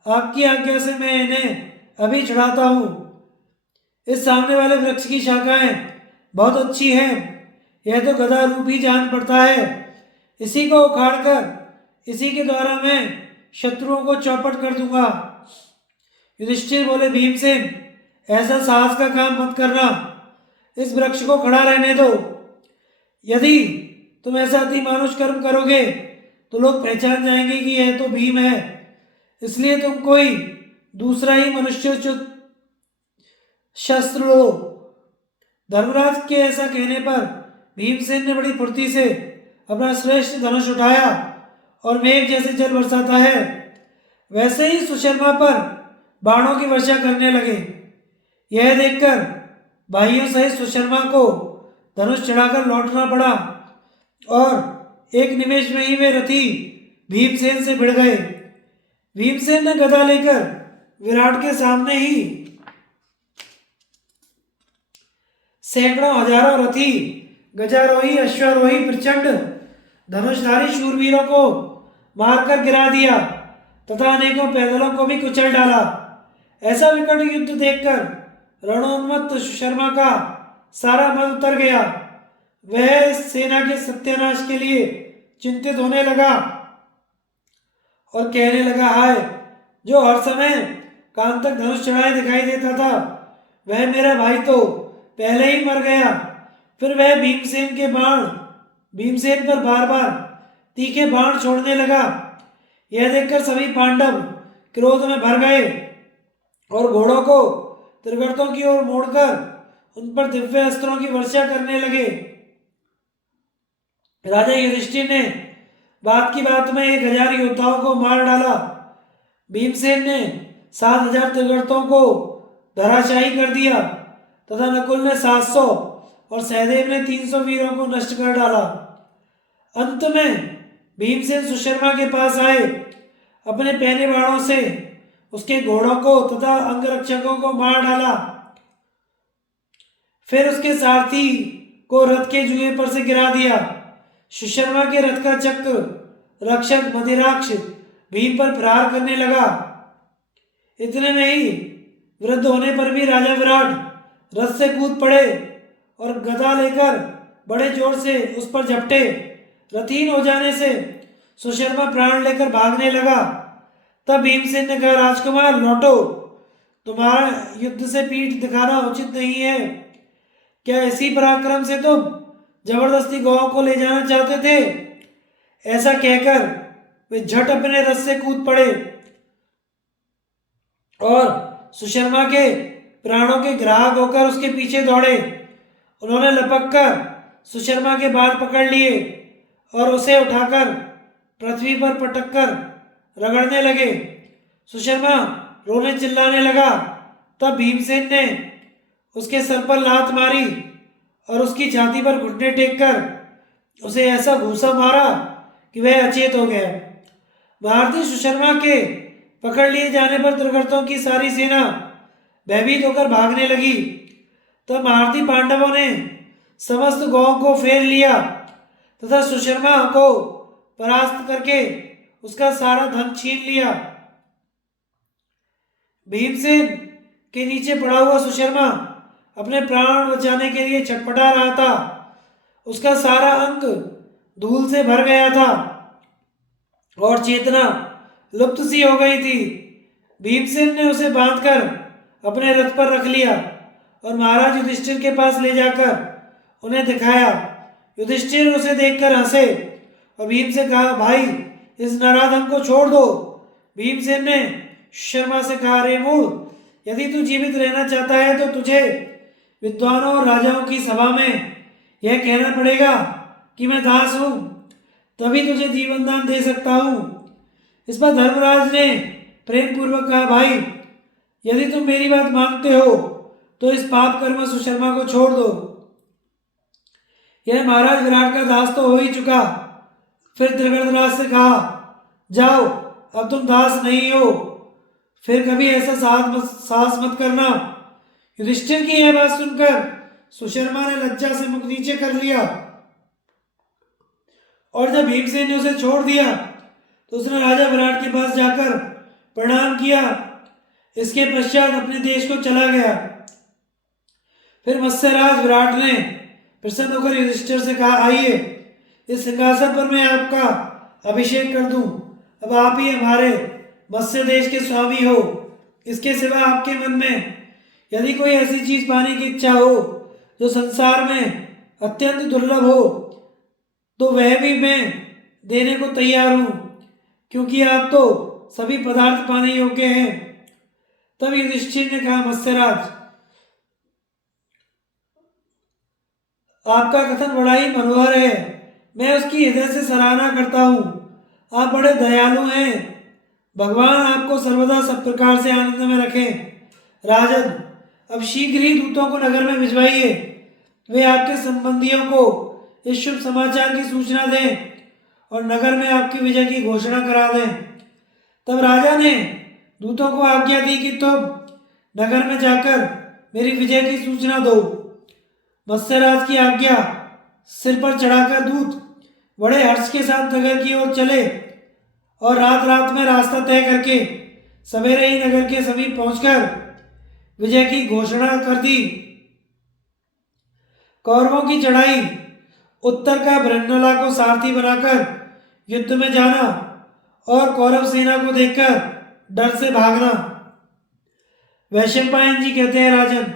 आपकी आज्ञा से मैं इन्हें अभी छुड़ाता हूँ। इस सामने वाले वृक्ष की शाखाएं बहुत अच्छी हैं। यह तो गदा रूप ही जान पड़ता है। इसी को उखाड़कर इसी के द्वारा मैं शत्रुओं को चौपट कर दूंगा। युधिष्ठिर बोले, भीमसेन, ऐसा साहस का काम मत करना। इस वृक्ष को खड़ा रहने दो। यदि तुम ऐसा अति मानुष कर्म करोगे तो लोग पहचान जाएंगे कि यह तो भीम है। इसलिए तुम कोई दूसरा ही मनुष्योचित शस्त्र लो। धर्मराज के ऐसा कहने पर भीमसेन ने बड़ी फुर्ती से अपना श्रेष्ठ धनुष उठाया और मेघ जैसे जल बरसाता है वैसे ही सुशर्मा पर बाणों की वर्षा करने लगे। यह देखकर भाइयों सहित सुशर्मा को धनुष चढ़ाकर लौटना पड़ा और एक निमेश में ही वे रथी भीमसेन से भिड़ गए। भीमसेन ने गदा लेकर विराट के सामने ही सैकड़ों हजारों रथी, गजारोही, अश्वारोही, प्रचंड धनुषधारी शूरवीरों को मारकर गिरा दिया तथा अनेकों पैदलों को भी कुचल डाला। ऐसा विकट युद्ध देखकर रणोन्मत्त सुशर्मा का सारा बल उतर गया। वह सेना के सत्यानाश के लिए चिंतित होने लगा और कहने लगा, हाय, जो हर समय कान तक धनुष चढ़ाए दिखाई देता था, वह मेरा भाई तो पहले ही मर गया। फिर वह भीमसेन पर बार बार तीखे बाण छोड़ने लगा। यह देखकर सभी पांडव क्रोध में भर गए और घोड़ों को त्रिगर्तों की ओर मोड़कर उन पर दिव्य अस्त्रों की वर्षा करने लगे। राजा युधिष्ठिर ने बात की बात में 1000 योद्धाओं को मार डाला। भीमसेन ने 7000 त्रिगर्तों को धराशायी कर दिया तथा नकुल ने 700 और सहदेव ने 300 वीरों को नष्ट कर डाला। अंत में भीमसेन सुशर्मा के पास आए, अपने पहने बाणों से उसके घोड़ों को तथा अंगरक्षकों को मार डाला। फिर उसके सारथी को रथ के जुए पर से गिरा दिया। सुशर्मा के रथ का चक्र रक्षक मदिराक्ष भीम पर प्रहार करने लगा। इतने में ही वृद्ध होने पर भी राजा विराट रथ से कूद पड़े और गदा लेकर बड़े जोर से उस पर झपटे। रथहीन हो जाने से सुशर्मा प्राण लेकर भागने लगा। तब भीमसेन ने कहा, राजकुमार लौटो, तुम्हारा युद्ध से पीठ दिखाना उचित नहीं है। क्या इसी पराक्रम से तुम जबरदस्ती गौ को ले जाना चाहते थे? ऐसा कहकर वे झट अपने रथ से कूद पड़े और सुशर्मा के प्राणों के ग्राहक होकर उसके पीछे दौड़े। उन्होंने लपक कर सुशर्मा के बाल पकड़ लिए और उसे उठाकर पृथ्वी पर पटक कर रगड़ने लगे। सुशर्मा रोने चिल्लाने लगा। तब भीमसेन ने उसके सर पर लात मारी और उसकी छाती पर घुटने टेककर उसे ऐसा घूसा मारा कि वह अचेत हो गया। भारतीय सुशर्मा के पकड़ लिए जाने पर त्रिगर्तों की सारी सेना भयभीत होकर भागने लगी। तब भारतीय पांडवों ने समस्त गांव को फेर लिया तथा सुशर्मा को परास्त करके उसका सारा धन छीन लिया। भीमसेन के नीचे पड़ा हुआ सुशर्मा अपने प्राण बचाने के लिए छटपटा रहा था। उसका सारा अंग धूल से भर गया था और चेतना लुप्त सी हो गई थी। भीमसेन ने उसे बांधकर अपने रथ पर रख लिया और महाराज युधिष्ठिर के पास ले जाकर उन्हें दिखाया। युधिष्ठिर उसे देखकर हंसे और भीम से कहा, भाई, इस नराधम को छोड़ दो। भीमसेन ने शर्मा से कहा, रे मूढ़, यदि तू जीवित रहना चाहता है तो तुझे विद्वानों और राजाओं की सभा में यह कहना पड़ेगा कि मैं दास हूं, तभी तुझे जीवन दान दे सकता हूं। इस पर धर्मराज ने प्रेम पूर्वक कहा, भाई, यदि तुम मेरी बात मानते हो तो इस पाप कर्म सुशर्मा को छोड़ दो। यह महाराज विराट का दास तो हो ही चुका। फिर त्रिगर्तराज से कहा, जाओ, अब तुम दास नहीं हो, फिर कभी ऐसा साहस मत करना। युधिष्ठिर की यह बात सुनकर सुशर्मा ने लज्जा से मुख नीचे कर लिया और जब भीमसेन ने उसे छोड़ दिया तो उसने राजा विराट के पास जाकर प्रणाम किया। इसके पश्चात अपने देश को चला गया। फिर मत्स्यराज विराट ने प्रसन्न होकर युधिष्ठिर से कहा, आइए, इस सिंहासन पर मैं आपका अभिषेक कर दूं। अब आप ही हमारे मत्स्य देश के स्वामी हो। इसके सिवा आपके मन में यदि कोई ऐसी चीज पाने की इच्छा हो जो संसार में अत्यंत दुर्लभ हो तो वह भी मैं देने को तैयार हूं, क्योंकि आप तो सभी पदार्थ पाने योग्य हैं। तब युधिष्ठिर ने कहा, मत्स्यराज, आपका कथन बड़ा ही मनोहर है, मैं उसकी हृदय से सराहना करता हूँ। आप बड़े दयालु हैं। भगवान आपको सर्वदा सब प्रकार से आनंद में रखें। राजन, अब शीघ्र ही दूतों को नगर में भिजवाइए, वे आपके संबंधियों को इस शुभ समाचार की सूचना दें और नगर में आपकी विजय की घोषणा करा दें। तब राजा ने दूतों को आज्ञा दी कि तुम नगर में जाकर मेरी विजय की सूचना दो। मत्स्यराज की आज्ञा सिर पर चढ़ाकर दूत बड़े हर्ष के साथ नगर की ओर चले और रात रात में रास्ता तय करके सवेरे ही नगर के समीप पहुंचकर विजय की घोषणा कर दी। कौरवों की चढ़ाई उत्तर का बृहन्नला को सारथी बनाकर युद्ध में जाना और कौरव सेना को देखकर डर से भागना। वैशंपायन जी कहते हैं, राजन,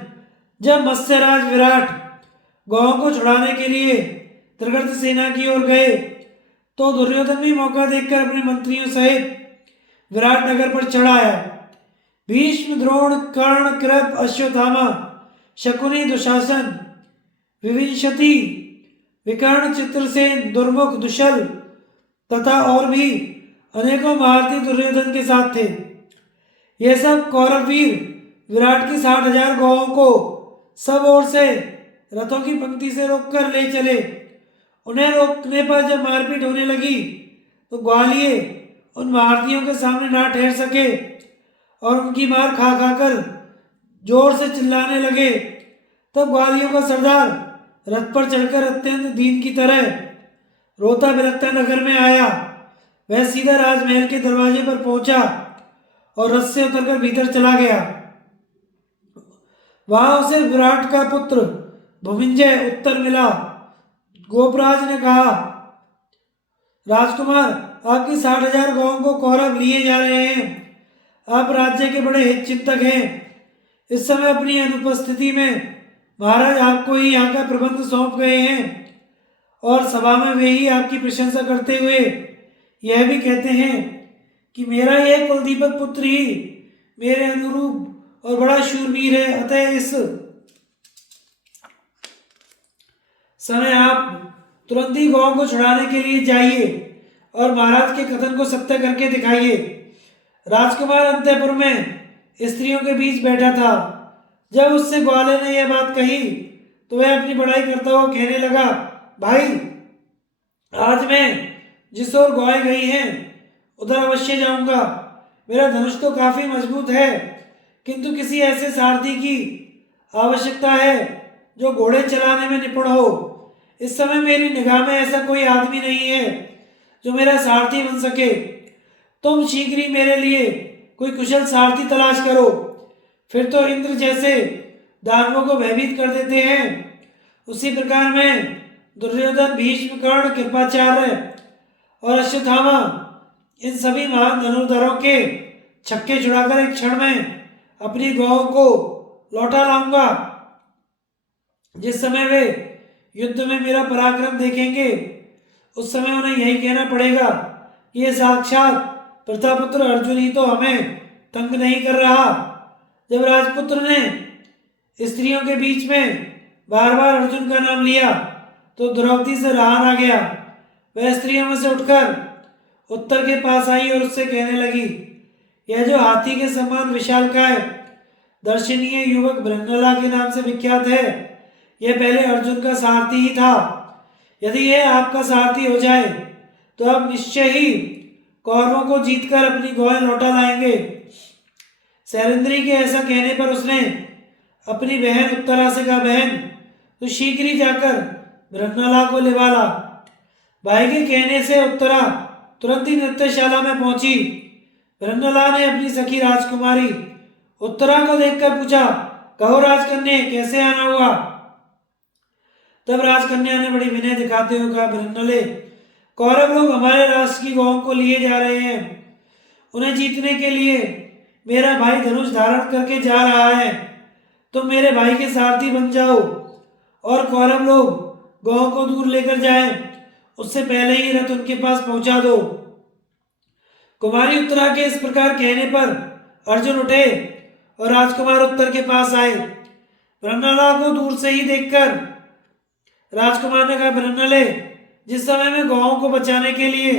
जब मत्स्यराज विराट गौओं को छुड़ाने के लिए त्रिगर्त सेना की ओर गए तो दुर्योधन भी मौका देखकर अपने मंत्रियों सहित विराट नगर पर चढ़ आया। भीष्म, द्रोण, कर्ण, कृप, अश्वत्थामा, शकुनी, दुशासन, विविंशति, विकर्ण, चित्रसेन, दुर्मुख, दुशल तथा और भी अनेकों महारथी दुर्योधन के साथ थे। ये सब कौरव वीर विराट की 60,000 गौओं को सब ओर से रथों की पंक्ति से रोककर ले चले। उन्हें रोकने पर जब मारपीट होने लगी तो ग्वालिये उन महारथियों के सामने ना ठहर सके और उनकी मार खा खाकर जोर से चिल्लाने लगे। तब ग्वालियों का सरदार रथ पर चढ़कर अत्यंत दीन की तरह रोता बिलखता नगर में आया। वह सीधा राजमहल के दरवाजे पर पहुंचा और रथ से उतरकर भीतर चला गया। वहां उसे विराट का पुत्र भुमिंजय उत्तर मिला। गोपराज ने कहा, राजकुमार, आपकी 60,000 गौओं को कौरव लिए जा रहे हैं। आप राज्य के बड़े हित चिंतक हैं। इस समय अपनी अनुपस्थिति में महाराज आपको ही यहाँ का प्रबंध सौंप गए हैं और सभा में वे ही आपकी प्रशंसा करते हुए यह भी कहते हैं कि मेरा यह कुलदीपक पुत्र ही मेरे अनुरूप और बड़ा शूरवीर है। अतः इस समय आप तुरंत ही गौओं को छुड़ाने के लिए जाइए और महाराज के कथन को सत्य करके दिखाइए। राजकुमार अंतःपुर में स्त्रियों के बीच बैठा था। जब उससे ग्वाले ने यह बात कही तो वह अपनी बड़ाई करता हुआ कहने लगा, भाई, आज मैं जिस ओर गौएं गई हैं उधर अवश्य जाऊंगा। मेरा धनुष तो काफी मजबूत है, किंतु किसी ऐसे सारथी की आवश्यकता है जो घोड़े चलाने में निपुण हो। इस समय मेरी निगाह में ऐसा कोई आदमी नहीं है जो मेरा सारथी बन सके। तुम शीघ्र ही मेरे लिए कोई कुशल सारथी तलाश करो। फिर तो इंद्र जैसे दानवों को भयभीत कर देते हैं, उसी प्रकार मैं दुर्योधन, भीष्म, कर्ण, कृपाचार्य और अश्वत्थामा इन सभी महान धनुर्धरों के छक्के छुड़ाकर एक क्षण में अपनी गौओं को लौटा लाऊंगा। जिस समय वे युद्ध में मेरा पराक्रम देखेंगे उस समय उन्हें यही कहना पड़ेगा कि ये साक्षात प्रतापुत्र अर्जुन ही तो हमें तंग नहीं कर रहा। जब राजपुत्र ने स्त्रियों के बीच में बार बार अर्जुन का नाम लिया तो द्रौपदी से रहा ना गया। वह स्त्रियों में से उठकर उत्तर के पास आई और उससे कहने लगी, यह जो हाथी के समान विशालकाय दर्शनीय युवक बृहन्नला के नाम से विख्यात है, यह पहले अर्जुन का सारथी ही था। यदि यह आपका सारथी हो जाए तो आप निश्चय ही कौरवों को जीतकर अपनी गौएं लौटा लाएंगे। शैलेंद्री के ऐसा कहने पर उसने अपनी बहन उत्तरा से कहा, बहन, तो शीघ्र ही जाकर बृहन्नला को लिवा ला। भाई के कहने से उत्तरा तुरंत ही नृत्यशाला में पहुंची। बृहन्नला ने अपनी सखी राजकुमारी उत्तरा को देखकर पूछा, कहो राजकन्या, कैसे आना हुआ? तब राजकन्या ने बड़ी विनय दिखाते हुए कहा, बृहन्नले, कौरव लोग हमारे राष्ट्र की गौओं को लिए जा रहे हैं। उन्हें जीतने के लिए मेरा भाई धनुष धारण करके जा रहा है। तुम मेरे भाई के सारथी बन जाओ और कौरव लोग गौओं को दूर लेकर जाएं, उससे पहले ही रथ उनके पास पहुंचा दो। कुमारी उत्तरा के इस प्रकार कहने पर अर्जुन उठे और राजकुमार उत्तर के पास आए। बृहन्नला को दूर से ही देखकर राजकुमार ने कहा, बृहन्नले, जिस समय मैं गौओं को बचाने के लिए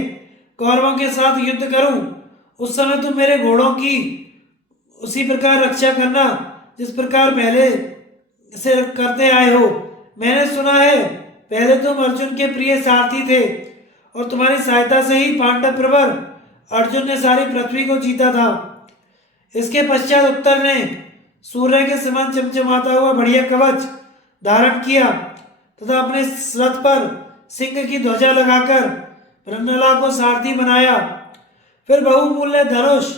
कौरवों के साथ युद्ध करूं उस समय तुम मेरे घोड़ों की उसी प्रकार रक्षा करना जिस प्रकार पहले से करते आए हो। मैंने सुना है पहले तुम अर्जुन के प्रिय सारथी थे और तुम्हारी सहायता से ही पांडव प्रवर अर्जुन ने सारी पृथ्वी को जीता था। इसके पश्चात उत्तर ने सूर्य के समान चमचमाता हुआ बढ़िया कवच धारण किया तथा अपने रथ पर सिंह की ध्वजा लगाकर ब्रह्मला को सारथी बनाया। फिर बहुमूल्य धनुष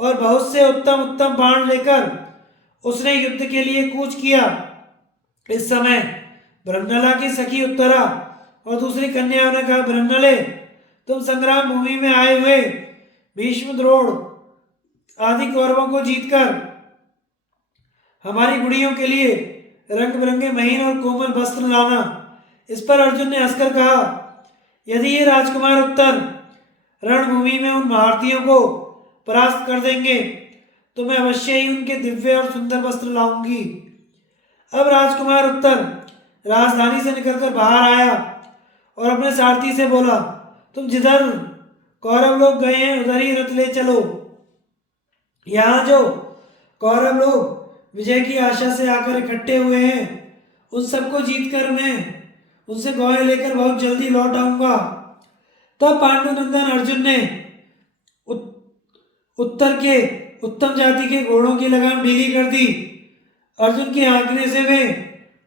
और बहुत से उत्तम उत्तम बाण लेकर उसने युद्ध के लिए कूच किया। इस समय ब्रह्मला की सखी उत्तरा और दूसरी कन्याओं ने कहा, ब्रह्मले, तुम संग्राम भूमि में आए हुए भीष्म, द्रोण आदि कौरवों को जीतकर हमारी गुड़ियों के लिए रंग बिरंगे महीन और कोमल वस्त्र लाना। इस पर अर्जुन ने हंसकर कहा, यदि ये राजकुमार उत्तर रणभूमि में उन भारतीयों को परास्त कर देंगे तो मैं अवश्य ही उनके दिव्य और सुंदर वस्त्र लाऊंगी। अब राजकुमार उत्तर राजधानी से निकलकर बाहर आया और अपने सारथी से बोला, तुम जिधर कौरव लोग गए हैं उधर ही रथ ले चलो। यहाँ जो कौरव लोग विजय की आशा से आकर इकट्ठे हुए हैं उन सबको जीतकर मैं उनसे गौएं लेकर बहुत जल्दी लौट आऊंगा। तब पांडुनंदन अर्जुन ने उत्तर के उत्तम जाति के घोड़ों की लगाम ढीली कर दी। अर्जुन के हाँकने से वे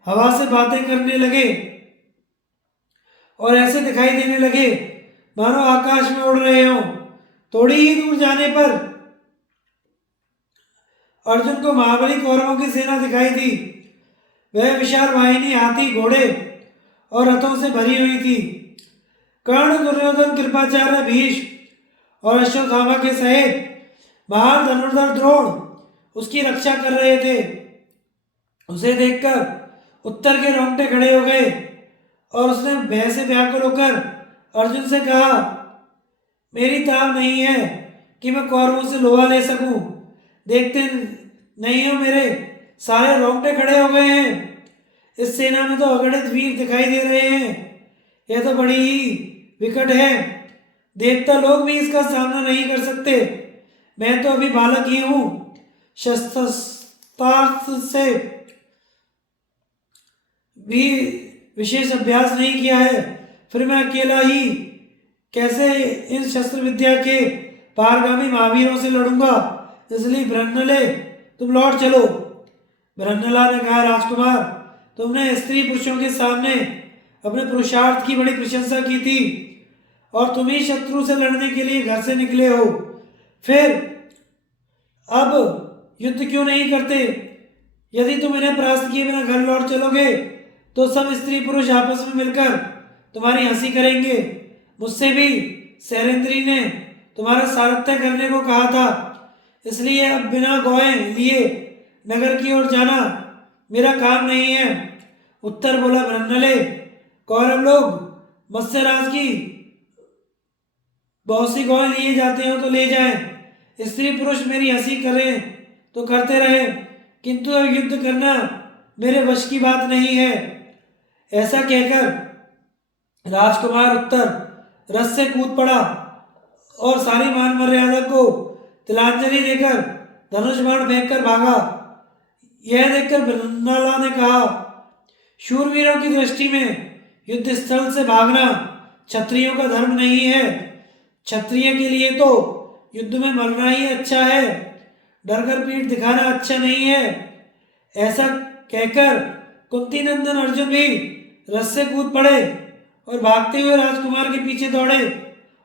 हवा से बातें करने लगे और ऐसे दिखाई देने लगे मानो आकाश में उड़ रहे हों। थोड़ी ही दूर जाने पर अर्जुन को महाबली कौरवों की सेना दिखाई दी। वह विशाल वाहिनी हाथी, घोड़े और रथों से भरी हुई थी। कर्ण, दुर्योधन, कृपाचार्य, भीष्म और अश्वत्थामा के सहित महान धनुर्धर द्रोण उसकी रक्षा कर रहे थे। उसे देखकर उत्तर के रोंगटे खड़े हो गए और उसने भय से व्याकुल होकर अर्जुन से कहा, मेरी ताव नहीं है कि मैं कौरवों से लोहा ले सकूं। देखते नहीं हो मेरे सारे रोंगटे खड़े हो गए हैं। इस सेना में तो अगणित वीर दिखाई दे रहे हैं। यह तो बड़ी ही विकट है। देवता लोग भी इसका सामना नहीं कर सकते। मैं तो अभी बालक ही हूं, शस्त्रास्त्र से भी विशेष अभ्यास नहीं किया है। फिर मैं अकेला ही कैसे इन शस्त्र विद्या के पारगामी महावीरों से लड़ूंगा। इसलिए ब्रह्मले, तुम लौट चलो। ब्रह्मला ने कहा, राजकुमार, तुमने स्त्री पुरुषों के सामने अपने पुरुषार्थ की बड़ी प्रशंसा की थी और तुम ही शत्रु से लड़ने के लिए घर से निकले हो। फिर अब युद्ध क्यों नहीं करते? यदि तुम इन्हें परास्त किए बिना घर लौट चलोगे तो सब स्त्री पुरुष आपस में मिलकर तुम्हारी हंसी करेंगे। मुझसे भी शैलेंद्री ने तुम्हारा सारथ्य करने को कहा था। इसलिए अब बिना गौएं लिए नगर की ओर जाना मेरा काम नहीं है। उत्तर बोला, ब्रह्मले, कौरव लोग मत्स्यराज की बहुत सी गौएं लिए जाते हो तो ले जाएं। स्त्री पुरुष मेरी हंसी करें तो करते रहे, किंतु अब युद्ध करना मेरे वश की बात नहीं है। ऐसा कहकर राजकुमार उत्तर रथ से कूद पड़ा और सारी मान मर्यादा को तिलांजलि देकर धनुष बाण फेंक कर भागा। यह देखकर ब्रह्मला ने कहा, शूरवीरों की दृष्टि में युद्ध स्थल से भागना क्षत्रियों का धर्म नहीं है। क्षत्रिय के लिए तो युद्ध में मरना ही अच्छा है, डरकर पीठ दिखाना अच्छा नहीं है। ऐसा कहकर कुंती नंदन अर्जुन भी रथ से कूद पड़े और भागते हुए राजकुमार के पीछे दौड़े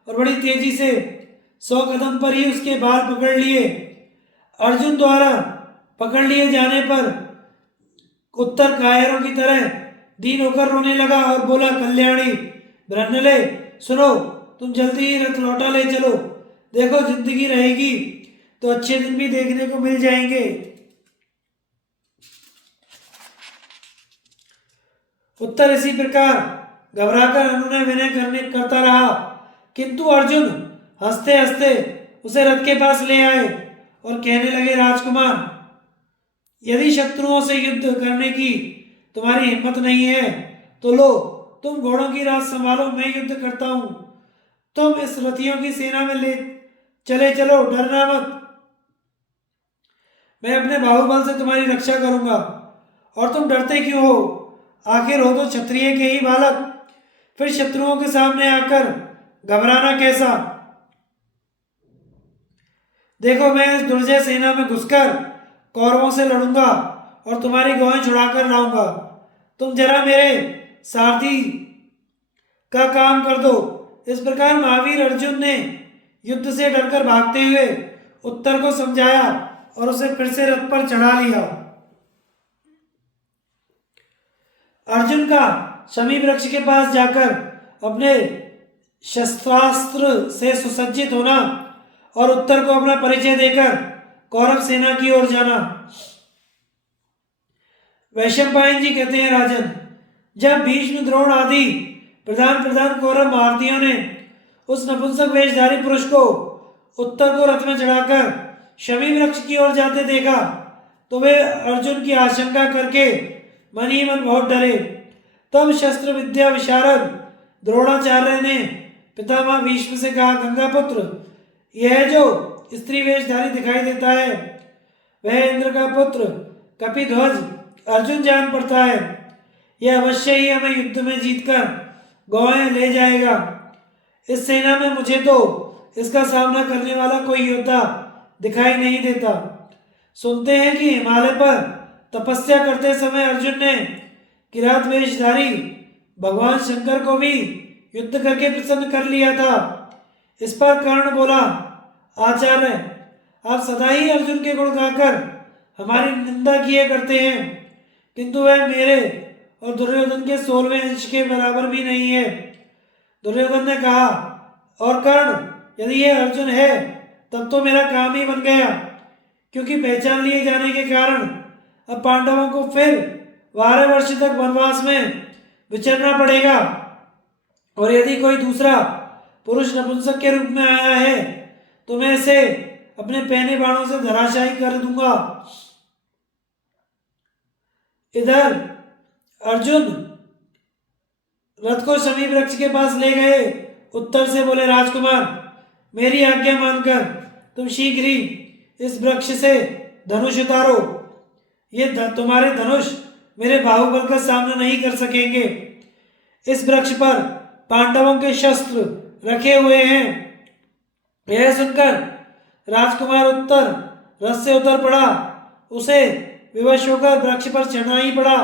और बड़ी तेजी से 100 कदम पर ही उसके बाल पकड़ लिए। अर्जुन द्वारा पकड़ लिए जाने पर उत्तर कायरों की तरह दीन होकर रोने लगा और बोला, कल्याणी, ब्रह्मले, सुनो, तुम जल्दी ही रथ लौटा ले चलो। देखो, जिंदगी रहेगी तो अच्छे दिन भी देखने को मिल जाएंगे। उत्तर इसी प्रकार घबराकर अनुनय विनय करता रहा, किंतु अर्जुन हंसते हंसते उसे रथ के पास ले आए और कहने लगे, राजकुमार, यदि शत्रुओं से युद्ध करने की तुम्हारी हिम्मत नहीं है तो लो, तुम घोड़ों की राह संभालो, मैं युद्ध करता हूं। तुम इस रथियों की सेना में ले चले चलो, डरना मत। मैं अपने बाहुबल से तुम्हारी रक्षा करूंगा। और तुम डरते क्यों हो? आखिर हो तो क्षत्रिय के ही बालक, फिर शत्रुओं के सामने आकर घबराना कैसा? देखो, मैं इस दुर्जय सेना में घुसकर कौरवों से लड़ूंगा और तुम्हारी गौएं छुड़ाकर लाऊंगा। तुम जरा मेरे सारथी का काम कर दो। इस प्रकार महावीर अर्जुन ने युद्ध से डरकर भागते हुए उत्तर को समझाया और उसे फिर से रथ पर चढ़ा लिया। अर्जुन का शमी वृक्ष के पास जाकर अपने शस्त्रास्त्र से सुसज्जित होना और उत्तर को अपना परिचय देकर कौरव सेना की ओर जाना। वैशंपायन जी कहते हैं, राजन, जब भीष्म द्रोण आदि प्रधान प्रधान कौरव महारथियों ने उस नपुंसक वेशधारी पुरुष को उत्तर को रथ में चढ़ाकर शमी वृक्ष की ओर जाते देखा तो वे अर्जुन की आशंका करके मन ही मन बहुत डरे। तब शस्त्र विद्या विशारद द्रोणाचार्य ने पितामह भीष्म से कहा, गंगापुत्र, यह जो स्त्री वेशधारी दिखाई देता है वह इंद्र का पुत्र कपिध्वज अर्जुन जान पड़ता है। यह अवश्य ही हमें युद्ध में जीतकर गौएं ले जाएगा। इस सेना में मुझे तो इसका सामना करने वाला कोई योद्धा दिखाई नहीं देता। सुनते हैं कि हिमालय पर तपस्या करते समय अर्जुन ने किरात वेशधारी भगवान शंकर को भी युद्ध करके प्रसन्न कर लिया था। इस पर कर्ण बोला, आचार्य, आप सदा ही अर्जुन के गुण गाकर हमारी निंदा किए करते हैं, किंतु वह मेरे और दुर्योधन के 16वें अंश के बराबर भी नहीं है। दुर्योधन ने कहा, और कर्ण, यदि यह अर्जुन है तब तो मेरा काम ही बन गया, क्योंकि पहचान लिए जाने के कारण अब पांडवों को फिर 12 वर्ष तक वनवास में विचरना पड़ेगा। और यदि कोई दूसरा पुरुष नपुंसक के रूप में आया है तो मैं इसे अपने पहने बाणों से धराशायी कर दूंगा। इधर अर्जुन रथ को शमी वृक्ष के पास ले गए। उत्तर से बोले, राजकुमार, मेरी आज्ञा मानकर तुम शीघ्र ही इस वृक्ष से धनुष उतारो। ये तुम्हारे धनुष मेरे बाहुबल का सामना नहीं कर सकेंगे। इस वृक्ष पर पांडवों के शस्त्र रखे हुए हैं। यह सुनकर राजकुमार उत्तर रथ से उतर पड़ा। उसे विवश होकर वृक्ष पर चढ़ना ही पड़ा।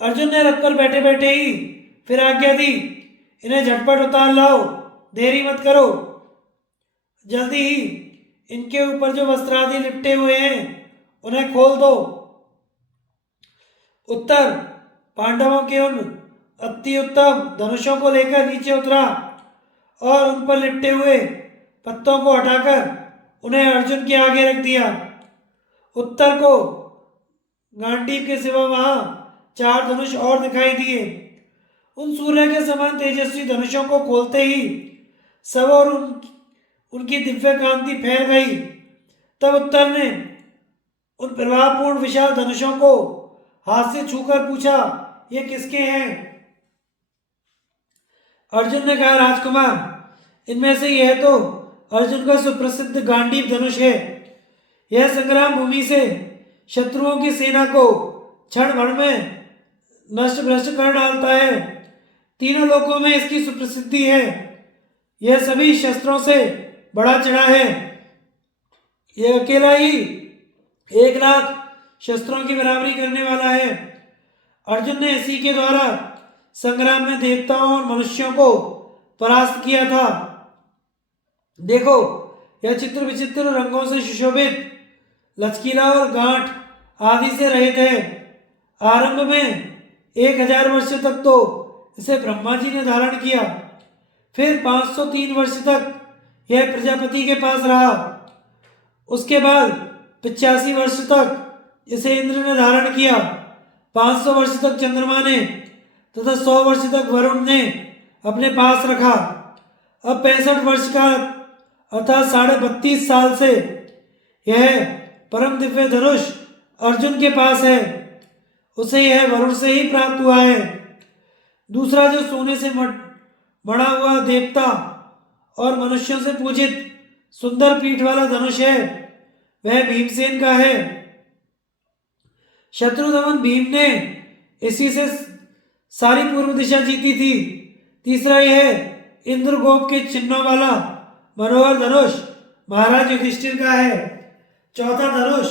अर्जुन ने रथ पर बैठे बैठे ही फिर आज्ञा दी, इन्हें झटपट उतार लाओ, देरी मत करो। जल्दी ही इनके ऊपर जो वस्त्र आदि लिपटे हुए हैं उन्हें खोल दो। उत्तर पांडवों के उन अति उत्तम धनुषों को लेकर नीचे उतरा और उन पर लिपटे हुए पत्तों को हटाकर उन्हें अर्जुन के आगे रख दिया। उत्तर को गांडीव के सिवा वहां 4 धनुष और दिखाई दिए। उन सूर्य के समान तेजस्वी धनुषों को खोलते ही सब और उनकी दिव्य कांति फैल गई। तब उत्तर ने उन प्रभावपूर्ण विशाल धनुषों को हाथ से छूकर पूछा, ये किसके हैं? अर्जुन ने कहा, राजकुमार, इनमें से यह तो अर्जुन का सुप्रसिद्ध गांडीव धनुष है। यह संग्राम भूमि से शत्रुओं की सेना को क्षण भर में नष्ट भ्रष्ट कर डालता है। तीनों लोकों में इसकी सुप्रसिद्धि है। यह सभी शस्त्रों से बड़ा चढ़ा है। यह अकेला ही 1 लाख शस्त्रों की बराबरी करने वाला है। अर्जुन ने इसी के द्वारा संग्राम में देवताओं और मनुष्यों को परास्त किया था। देखो, यह चित्र विचित्र रंगों से सुशोभित, लचकीला और गांठ आदि से रहित है। आरंभ में 1000 वर्ष तक तो इसे ब्रह्मा जी ने धारण किया। फिर 503 वर्ष तक यह प्रजापति के पास रहा। उसके बाद 85 वर्ष तक इसे इंद्र ने धारण किया। 500 वर्ष तक चंद्रमा ने तथा 100 वर्ष तक वरुण ने अपने पास रखा। अब 65 वर्ष का अर्थात 32.5 साल से यह परम दिव्य धनुष अर्जुन के पास है। उसे यह वरुण से ही प्राप्त हुआ है। दूसरा जो सोने से बना हुआ देवता और मनुष्यों से पूजित सुंदर पीठ वाला धनुष है वह भीमसेन का है। शत्रुदमन भीम ने इसी से सारी पूर्व दिशा जीती थी। तीसरा यह इंद्रगोप के चिन्हों वाला मनोहर धनुष महाराज युधिष्ठिर का है। चौथा धनुष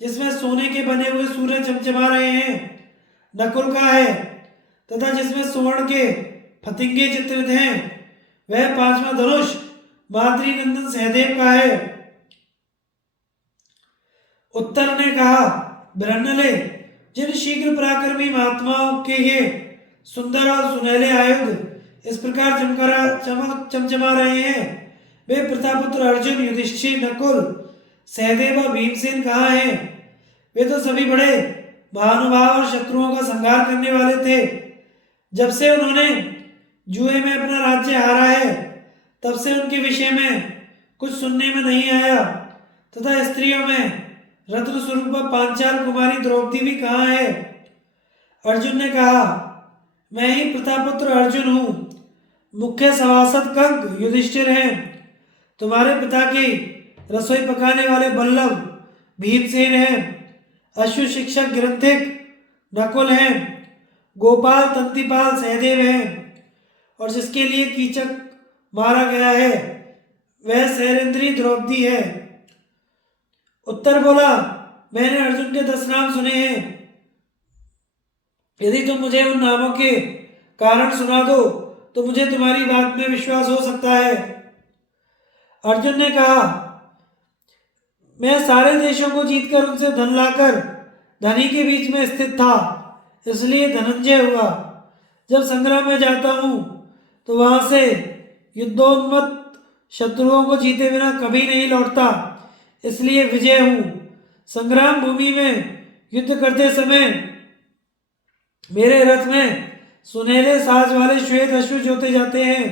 जिसमें सोने के बने हुए सूर्य चमचमा रहे हैं नकुल का है, तथा जिसमें स्वर्ण के फतिंगे चित्रित हैं वह पांचवा धनुष माद्री नंदन सहदेव का है। उत्तर ने कहा, बृहन्नले, जिन शीघ्र पराक्रमी महात्माओं के ये सुंदर और सुनहले आयुध इस प्रकार चमचमा रहे हैं वे प्रतापपुत्र अर्जुन, युधिष्ठिर, नकुल, सहदेव और भीमसेन कहाँ हैं? वे तो सभी बड़े महानुभाव और शत्रुओं का संहार करने वाले थे। जब से उन्होंने जुए में अपना राज्य हारा है तब से उनके विषय में कुछ सुनने में नहीं आया, तथा स्त्रियों में रत्न स्वरूप पांचाल कुमारी द्रौपदी भी कहाँ है? अर्जुन ने कहा, मैं ही प्रतापपुत्र अर्जुन हूँ। मुख्य सभासद कंक युधिष्ठिर हैं। तुम्हारे पिता की रसोई पकाने वाले बल्लभ भीमसेन हैं। अश्व शिक्षक ग्रंथिक नकुल हैं। गोपाल तंतिपाल सहदेव हैं। और जिसके लिए कीचक मारा गया है वह सैरेंद्री द्रौपदी है। उत्तर बोला, मैंने अर्जुन के 10 नाम सुने हैं। यदि तुम मुझे उन नामों के कारण सुना दो तो मुझे तुम्हारी बात में विश्वास हो सकता है। अर्जुन ने कहा, मैं सारे देशों को जीतकर उनसे धन लाकर धनी के बीच में स्थित था, इसलिए धनंजय हुआ। जब संग्राम में जाता हूँ तो वहां से युद्धोन्मत्त शत्रुओं को जीते बिना कभी नहीं लौटता, इसलिए विजय हूँ। संग्राम भूमि में युद्ध करते समय मेरे रथ में सुनहले साज वाले श्वेत अश्व जोते जाते हैं,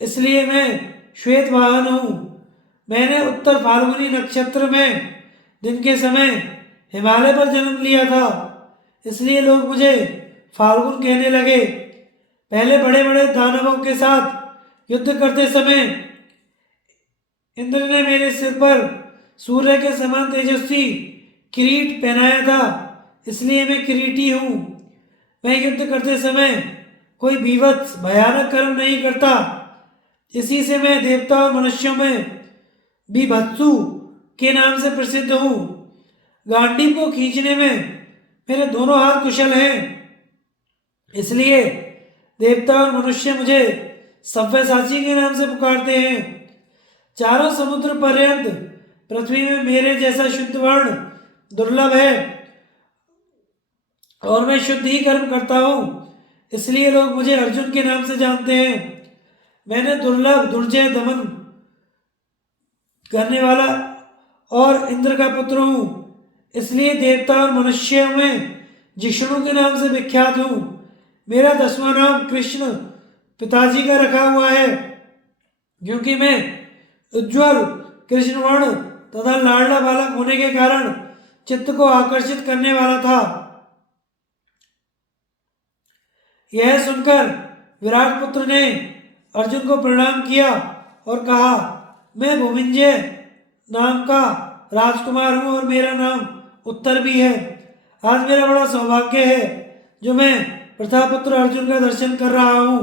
इसलिए मैं श्वेत वाहन हूँ। मैंने उत्तर फाल्गुनी नक्षत्र में दिन के समय हिमालय पर जन्म लिया था, इसलिए लोग मुझे फाल्गुन कहने लगे। पहले बड़े बड़े दानवों के साथ युद्ध करते समय इंद्र ने मेरे सिर पर सूर्य के समान तेजस्वी किरीट पहनाया था, इसलिए मैं किरीटी हूँ। मैं युद्ध करते समय कोई बीभत्स भयानक कर्म नहीं करता, इसी से मैं देवता और मनुष्यों में बीभत्सु के नाम से प्रसिद्ध हूँ। गांडीव को खींचने में मेरे दोनों हाथ कुशल हैं, इसलिए देवता और मनुष्य मुझे सव्यसाची के नाम से पुकारते हैं। चारों समुद्र पर्यंत पृथ्वी में मेरे जैसा शुद्ध वर्ण दुर्लभ है और मैं शुद्ध ही कर्म करता हूँ, इसलिए लोग मुझे अर्जुन के नाम से जानते हैं। मैंने दुर्लभ दुर्जय दमन करने वाला और इंद्र का पुत्र हूँ, इसलिए देवता और मनुष्य में जिष्णु के नाम से विख्यात हूँ। मेरा 10वां नाम कृष्ण पिताजी का रखा हुआ है, क्योंकि मैं उज्ज्वल कृष्ण वर्ण तथा लाडला बालक होने के कारण चित्त को आकर्षित करने वाला था। यह सुनकर विराट पुत्र ने अर्जुन को प्रणाम किया और कहा, मैं भूमिंजय नाम का राजकुमार हूँ और मेरा नाम उत्तर भी है। आज मेरा बड़ा सौभाग्य है जो मैं प्रतापपुत्र अर्जुन का दर्शन कर रहा हूँ।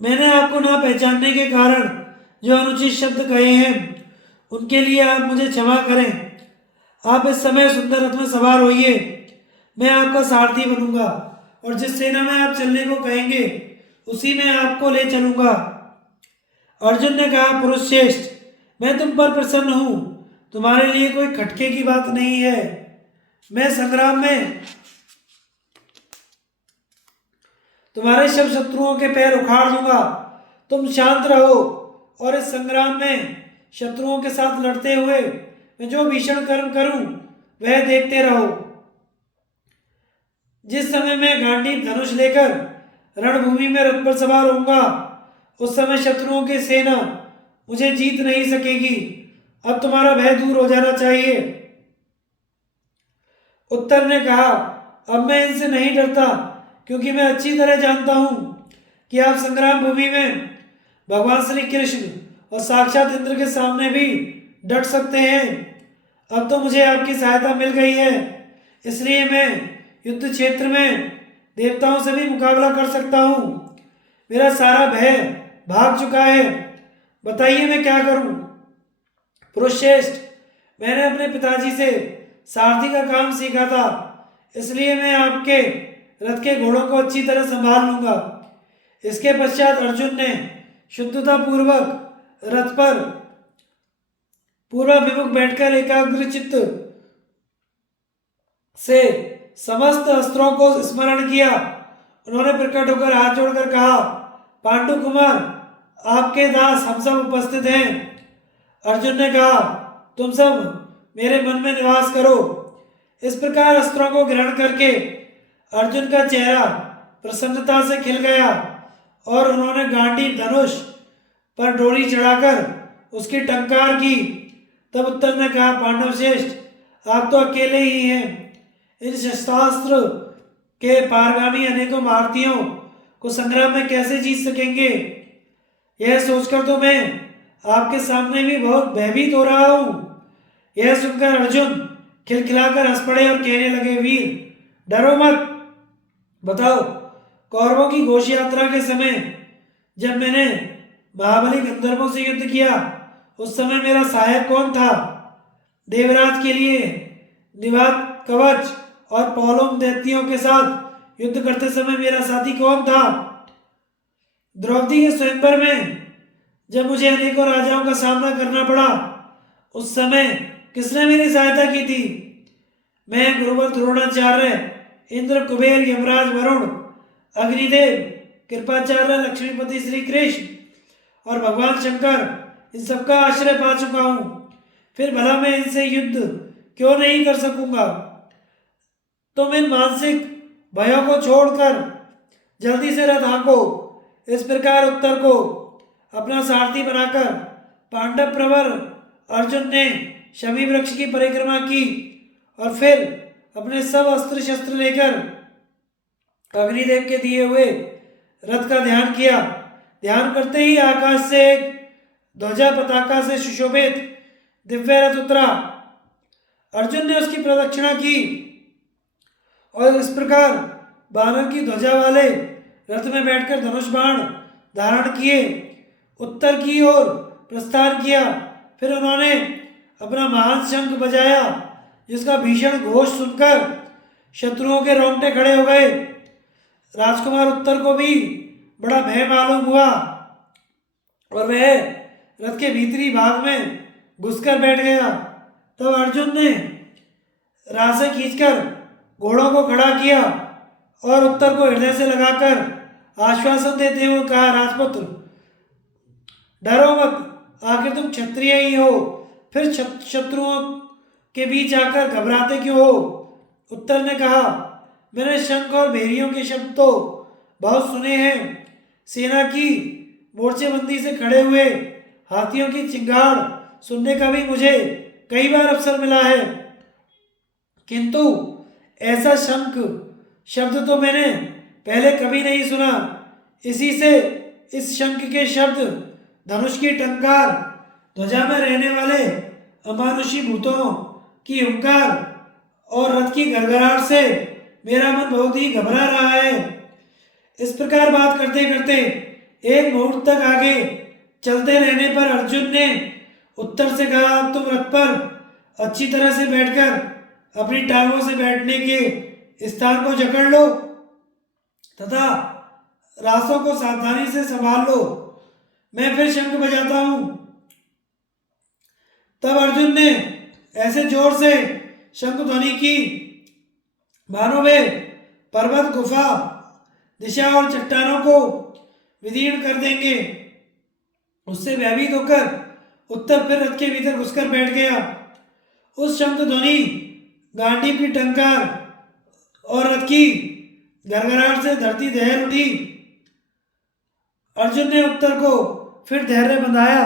मैंने आपको ना पहचानने के कारण जो अनुचित शब्द कहे हैं उनके लिए आप मुझे क्षमा करें। आप इस समय सुंदर रथ में सवार होइए, मैं आपका सारथी बनूंगा और जिस सेना में आप चलने को कहेंगे उसी में आपको ले चलूंगा। अर्जुन ने कहा, पुरुष श्रेष्ठ, मैं तुम पर प्रसन्न हूँ, तुम्हारे लिए कोई खटके की बात नहीं है। मैं संग्राम में तुम्हारे सब शत्रुओं के पैर उखाड़ दूंगा। तुम शांत रहो और इस संग्राम में शत्रुओं के साथ लड़ते हुए मैं जो भीषण कर्म करूं वह देखते रहो। जिस समय मैं गांडीव धनुष लेकर रणभूमि में रथ पर सवार होऊंगा उस समय शत्रुओं की सेना मुझे जीत नहीं सकेगी। अब तुम्हारा भय दूर हो जाना चाहिए। उत्तर ने कहा, अब मैं इनसे नहीं डरता, क्योंकि मैं अच्छी तरह जानता हूं कि आप संग्राम भूमि में भगवान श्री कृष्ण और साक्षात इंद्र के सामने भी डट सकते हैं। अब तो मुझे आपकी सहायता मिल गई है, इसलिए मैं युद्ध क्षेत्र में देवताओं से भी मुकाबला कर सकता हूँ। मेरा सारा भय भाग चुका है। बताइए मैं क्या करूं? पुरुषश्रेष्ठ, मैंने अपने पिताजी से सारथी का काम सीखा था, इसलिए मैं आपके रथ के घोड़ों को अच्छी तरह संभाल लूंगा। इसके पश्चात अर्जुन ने शुद्धता पूर्वक रथ पर पूर्वाभिमुख बैठकर एकाग्र चित्त से समस्त अस्त्रों को स्मरण किया। उन्होंने प्रकट होकर हाथ जोड़कर कहा, पांडु कुमार, आपके दास हम सब उपस्थित हैं। अर्जुन ने कहा, तुम सब मेरे मन में निवास करो। इस प्रकार अस्त्रों को ग्रहण करके अर्जुन का चेहरा प्रसन्नता से खिल गया और उन्होंने गांडीव धनुष पर डोरी चढ़ाकर उसकी टंकार की। तब उत्तर ने कहा, पांडव श्रेष्ठ, आप तो अकेले ही हैं। इन शस्त्रास्त्र के पारगामी अनेकों भारतीयों को संग्राम में कैसे जीत सकेंगे? यह सोचकर तो मैं आपके सामने भी बहुत भयभीत हो रहा हूं। यह सुनकर अर्जुन खिलखिलाकर हंस पड़े और कहने लगे, वीर, डरो मत। बताओ, कौरवों की घोष यात्रा के समय जब मैंने महाबली गंधर्वों से युद्ध किया, उस समय मेरा सहायक कौन था? देवराज के लिए निवात कवच और पौलोम दैत्यों के साथ युद्ध करते समय मेरा साथी कौन था? द्रौपदी के स्वयंवर में जब मुझे अनेकों राजाओं का सामना करना पड़ा, उस समय किसने मेरी सहायता की थी? मैं, गुरुवर द्रोणाचार्य, इंद्र, कुबेर, यमराज वरुण, अग्निदेव, कृपाचार्य, लक्ष्मीपति श्री कृष्ण और भगवान शंकर, इन सबका आश्रय पा चुका हूं। फिर भला मैं इनसे युद्ध क्यों नहीं कर सकूंगा? तुम इन मानसिक भयों को छोड़कर जल्दी से रथ हाँको। इस प्रकार उत्तर को अपना सारथी बनाकर पांडव प्रवर अर्जुन ने शमी वृक्ष की परिक्रमा की और फिर अपने सब अस्त्र शस्त्र लेकर अग्निदेव के दिए हुए रथ का ध्यान किया। ध्यान करते ही आकाश से एक ध्वजा पताका से सुशोभित दिव्य रथ उतरा। अर्जुन ने उसकी प्रदक्षिणा की और इस प्रकार बानर की ध्वजा वाले रथ में बैठकर धनुष बाण धारण किए उत्तर की ओर प्रस्थान किया। फिर उन्होंने अपना महान शंख बजाया, जिसका भीषण घोष सुनकर शत्रुओं के रोंगटे खड़े हो गए। राजकुमार उत्तर को भी बड़ा भय मालूम हुआ और वह रथ के भीतरी भाग में घुसकर बैठ गया। तब अर्जुन ने राह से खींचकर घोड़ों को खड़ा किया और उत्तर को हृदय से लगाकर आश्वासन देते हुए कहा, राजपुत्र, डरो मत, आखिर तुम क्षत्रिय ही हो, फिर शत्रुओं के बीच आकर घबराते क्यों हो? उत्तर ने कहा, मैंने शंख और भेरियों के शब्द तो बहुत सुने हैं। सेना की मोर्चेबंदी से खड़े हुए हाथियों की चिंगाड़ सुनने का भी मुझे कई बार अवसर मिला है, किंतु ऐसा शंख शब्द तो मैंने पहले कभी नहीं सुना। इसी से इस शंख के शब्द, धनुष की टंकार, ध्वजा में रहने वाले अमानुषी भूतों की हुंकार और रथ की गड़गड़ाहट से मेरा मन बहुत ही घबरा रहा है। इस प्रकार बात करते करते एक मुहूर्त तक आगे चलते रहने पर अर्जुन ने उत्तर से कहा, अब तुम रथ पर अच्छी तरह से बैठकर अपनी टांगों से बैठने के स्थान को जकड़ लो तथा रासों को सावधानी से संभाल लो। मैं फिर शंख बजाता हूं। तब अर्जुन ने ऐसे जोर से शंख ध्वनि की मानो वे पर्वत, गुफा, दिशा और चट्टानों को विदीर्ण कर देंगे। उससे भयभीत होकर उत्तर फिर रथ के भीतर घुसकर बैठ गया। उस शंख ध्वनि, गांडीव की टंकार और रथ की गड़गड़ाहट से धरती दहल उठी। अर्जुन ने उत्तर को फिर धैर्य बंधाया।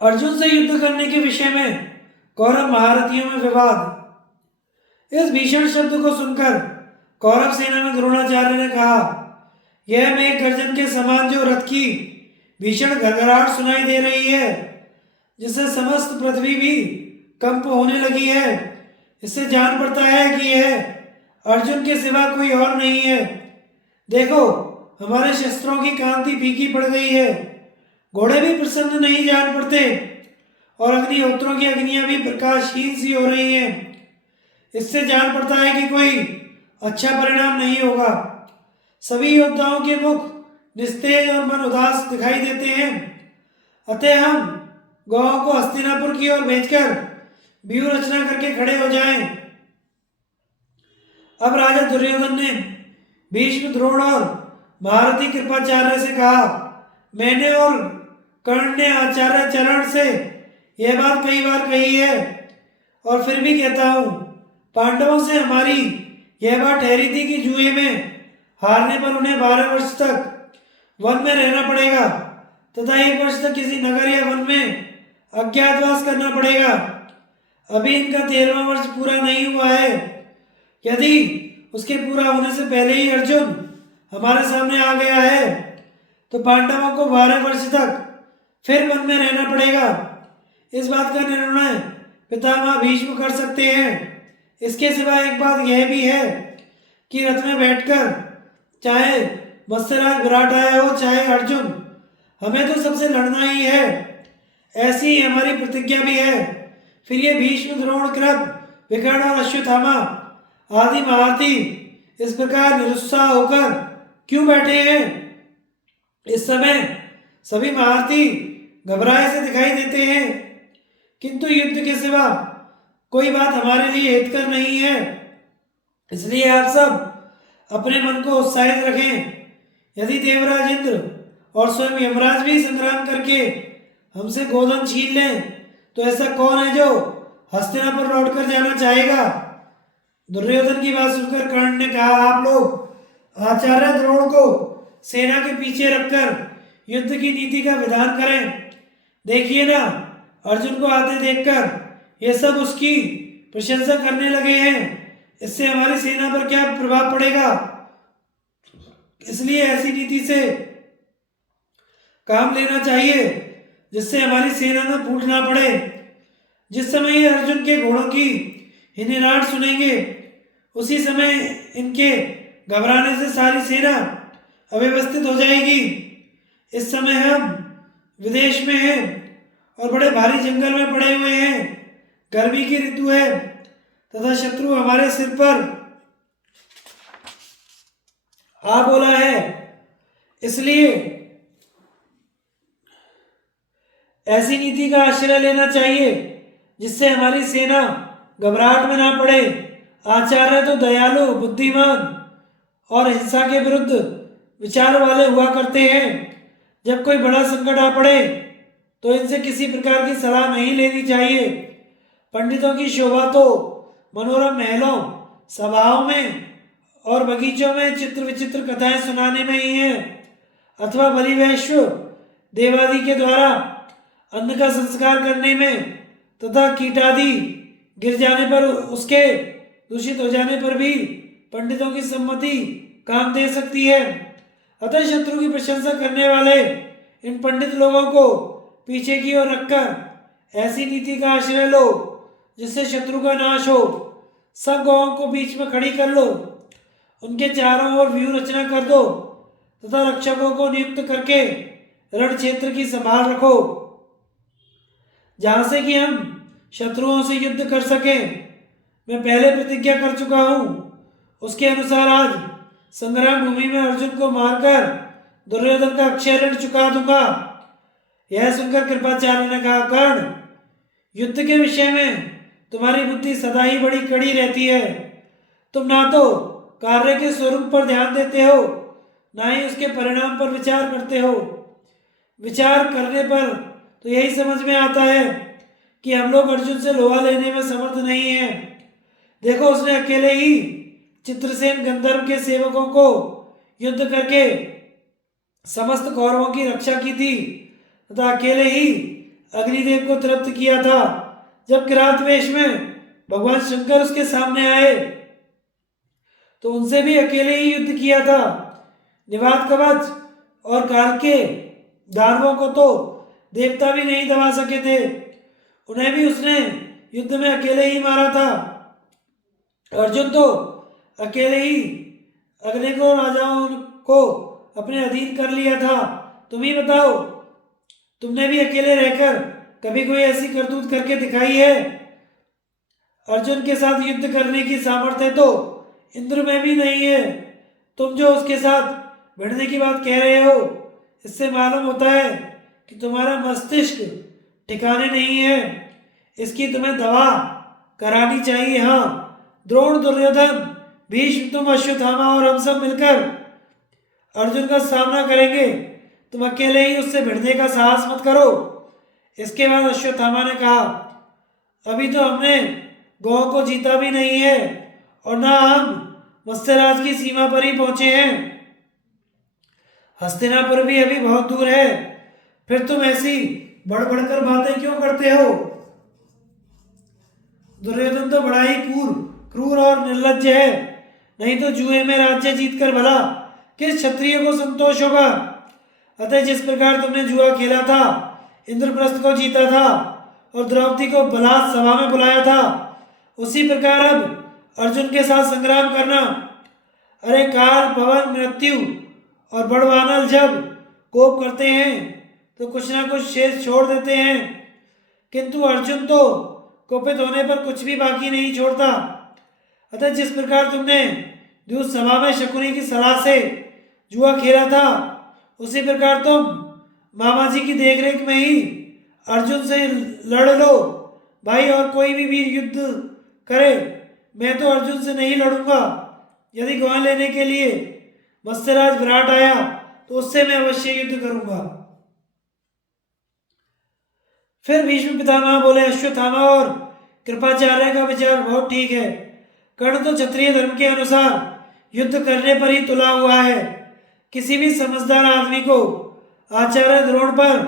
अर्जुन से युद्ध करने के विषय में कौरव महारथियों में विवाद। इस भीषण शब्द को सुनकर कौरव सेना में द्रोणाचार्य ने कहा, यह मेघ गर्जन के समान जो रथ की भीषण गड़गड़ाहट सुनाई दे रही है, जिससे समस्त पृथ्वी भी कंप होने लगी है। इससे जान पड़ता है कि यह अर्जुन के सिवा कोई और नहीं है। देखो, हमारे शस्त्रों की कांति फीकी पड़ गई है, घोड़े भी प्रसन्न नहीं जान पड़ते और अग्निहोत्रों की अग्नियां भी प्रकाशहीन सी हो रही हैं। इससे जान पड़ता है कि कोई अच्छा परिणाम नहीं होगा। सभी योद्धाओं के मुख निस्तेज और मन उदास दिखाई देते हैं। अतः हम गौओं को हस्तिनापुर की ओर भेजकर व्यूह रचना करके खड़े हो जाएं। अब राजा दुर्योधन ने भीष्म, द्रोण और महारथी कृपाचार्य से कहा, मैंने और कर्ण ने आचार्य चरण से यह बात कई बार कही है और फिर भी कहता हूं, पांडवों से हमारी यह बात ठहरी थी कि जुए में हारने पर उन्हें 12 वर्ष तक वन में रहना पड़ेगा तथा 1 वर्ष तक किसी नगर या वन में अज्ञातवास करना पड़ेगा। अभी इनका 13वां वर्ष पूरा नहीं हुआ है। यदि उसके पूरा होने से पहले ही अर्जुन हमारे सामने आ गया है तो पांडवों को 12 वर्ष तक फिर वन में रहना पड़ेगा। इस बात का निर्णय पितामह भीष्म कर सकते हैं। इसके सिवा एक बात यह भी है कि रथ में बैठकर चाहे मत्स्यराज विराट आया हो चाहे अर्जुन, हमें तो सबसे लड़ना ही है। ऐसी ही हमारी प्रतिज्ञा भी है। फिर ये भीष्म, द्रोण, कृप, विकर्ण और अश्वत्थामा आदि महारथी इस प्रकार निरुत्साह होकर क्यों बैठे हैं? इस समय सभी महारथी घबराए से दिखाई देते हैं, किंतु युद्ध के सिवा कोई बात हमारे लिए हितकर नहीं है। इसलिए आप सब अपने मन को उत्साहित रखें। यदि देवराज इंद्र और स्वयं यमराज भी संग्राम करके हमसे गोधन छीन लें तो ऐसा कौन है जो हस्तिनापुर लौटकर जाना चाहेगा? दुर्योधन की बात सुनकर कर्ण ने कहा, आप लोग आचार्य द्रोण को सेना के पीछे रखकर युद्ध की नीति का विधान करें। देखिए ना, अर्जुन को आते देखकर ये सब उसकी प्रशंसा करने लगे हैं। इससे हमारी सेना पर क्या प्रभाव पड़ेगा? इसलिए ऐसी नीति से काम लेना चाहिए जिससे हमारी सेना में फूट ना पड़े। जिस समय ये अर्जुन के घोड़ों की हिनहिनाहट सुनेंगे उसी समय इनके घबराने से सारी सेना अव्यवस्थित हो जाएगी। इस समय हम विदेश में हैं और बड़े भारी जंगल में पड़े हुए हैं। गर्मी की ऋतु है तथा शत्रु हमारे सिर पर आ बोला है। इसलिए ऐसी नीति का आश्रय लेना चाहिए जिससे हमारी सेना घबराहट में ना पड़े। आचार्य तो दयालु, बुद्धिमान और हिंसा के विरुद्ध विचार वाले हुआ करते हैं। जब कोई बड़ा संकट आ पड़े तो इनसे किसी प्रकार की सलाह नहीं लेनी चाहिए। पंडितों की शोभा तो मनोरम महलों, सभाओं में और बगीचों में चित्र विचित्र कथाएं सुनाने में ही है, अथवा बलि वैश्व देवादि के द्वारा अन्न का संस्कार करने में तथा कीटादि गिर जाने पर उसके दूषित हो जाने पर भी पंडितों की सम्मति काम दे सकती है। अतः शत्रु की प्रशंसा करने वाले इन पंडित लोगों को पीछे की ओर रखकर ऐसी नीति का आश्रय लो जिससे शत्रु का नाश हो। सब गौओं को बीच में खड़ी कर लो, उनके चारों ओर व्यूह रचना कर दो तथा रक्षकों को नियुक्त करके रण क्षेत्र की संभाल रखो, जहां से कि हम शत्रुओं से युद्ध कर सकें। मैं पहले प्रतिज्ञा कर चुका हूं, उसके अनुसार आज संग्राम भूमि में अर्जुन को मारकर दुर्योधन का अक्षय ऋण चुका दूंगा। यह सुनकर कृपाचार्य ने कहा, कर्ण, युद्ध के विषय में तुम्हारी बुद्धि सदा ही बड़ी कड़ी रहती है। तुम ना तो कार्य के स्वरूप पर ध्यान देते हो, ना ही उसके परिणाम पर विचार करते हो। विचार करने पर तो यही समझ में आता है कि हम लोग अर्जुन से लोहा लेने में समर्थ नहीं हैं। देखो, उसने अकेले ही चित्रसेन गंधर्व के सेवकों को युद्ध करके समस्त कौरवों की रक्षा की थी तथा अकेले ही अग्निदेव को तृप्त किया था। जब किरात वेश में भगवान शंकर उसके सामने आए तो उनसे भी अकेले ही युद्ध किया था। निवात कवच और काल के दानवों को तो देवता भी नहीं दबा सके थे, उन्हें भी उसने युद्ध में अकेले ही मारा था। अर्जुन तो अकेले ही अनेकों राजाओं को अपने अधीन कर लिया था। तुम ही बताओ, तुमने भी अकेले रहकर कभी कोई ऐसी करतूत करके दिखाई है? अर्जुन के साथ युद्ध करने की सामर्थ्य तो इंद्र में भी नहीं है। तुम जो उसके साथ भिड़ने की बात कह रहे हो, इससे मालूम होता है कि तुम्हारा मस्तिष्क ठिकाने नहीं है। इसकी तुम्हें दवा करानी चाहिए। हाँ, द्रोण, दुर्योधन, भीष्म, तुम, अश्वत्थामा और हम सब मिलकर अर्जुन का सामना करेंगे। तुम अकेले ही उससे भिड़ने का साहस मत करो। इसके बाद अश्वत्थामा ने कहा, अभी तो हमने गौ को जीता भी नहीं है और ना हम मत्स्यराज की सीमा पर ही पहुंचे हैं। हस्तिनापुर भी अभी बहुत दूर है। फिर तुम ऐसी बढ़ बढ़कर बातें क्यों करते हो? दुर्योधन तो बड़ा ही क्रूर और निर्लज्ज है। नहीं तो जुए में राज्य जीतकर भला किस क्षत्रिय को संतोष होगा? अतः जिस प्रकार तुमने जुआ खेला था, इंद्रप्रस्थ को जीता था और द्रौपदी को बलात् सभा में बुलाया था, उसी प्रकार अब अर्जुन के साथ संग्राम करना। अरे काल, पवन, मृत्यु और बड़वानल जब कोप करते हैं तो कुछ ना कुछ शेष छोड़ देते हैं, किंतु अर्जुन तो कोपित होने पर कुछ भी बाकी नहीं छोड़ता। अतः जिस प्रकार तुमने दूध सभा में शकुनी की सलाह से जुआ खेला था, उसी प्रकार तुम मामा जी की देखरेख में ही अर्जुन से लड़ लो भाई। और कोई भी वीर युद्ध करे, मैं तो अर्जुन से नहीं लड़ूंगा। यदि गौ लेने के लिए मत्स्यराज विराट आया तो उससे मैं अवश्य युद्ध करूंगा। फिर भीष्म पितामह बोले, अश्वत्थामा और कृपाचार्य का विचार बहुत ठीक है। कर्ण तो क्षत्रिय धर्म के अनुसार युद्ध करने पर ही तुला हुआ है। किसी भी समझदार आदमी को आचार्य द्रोण पर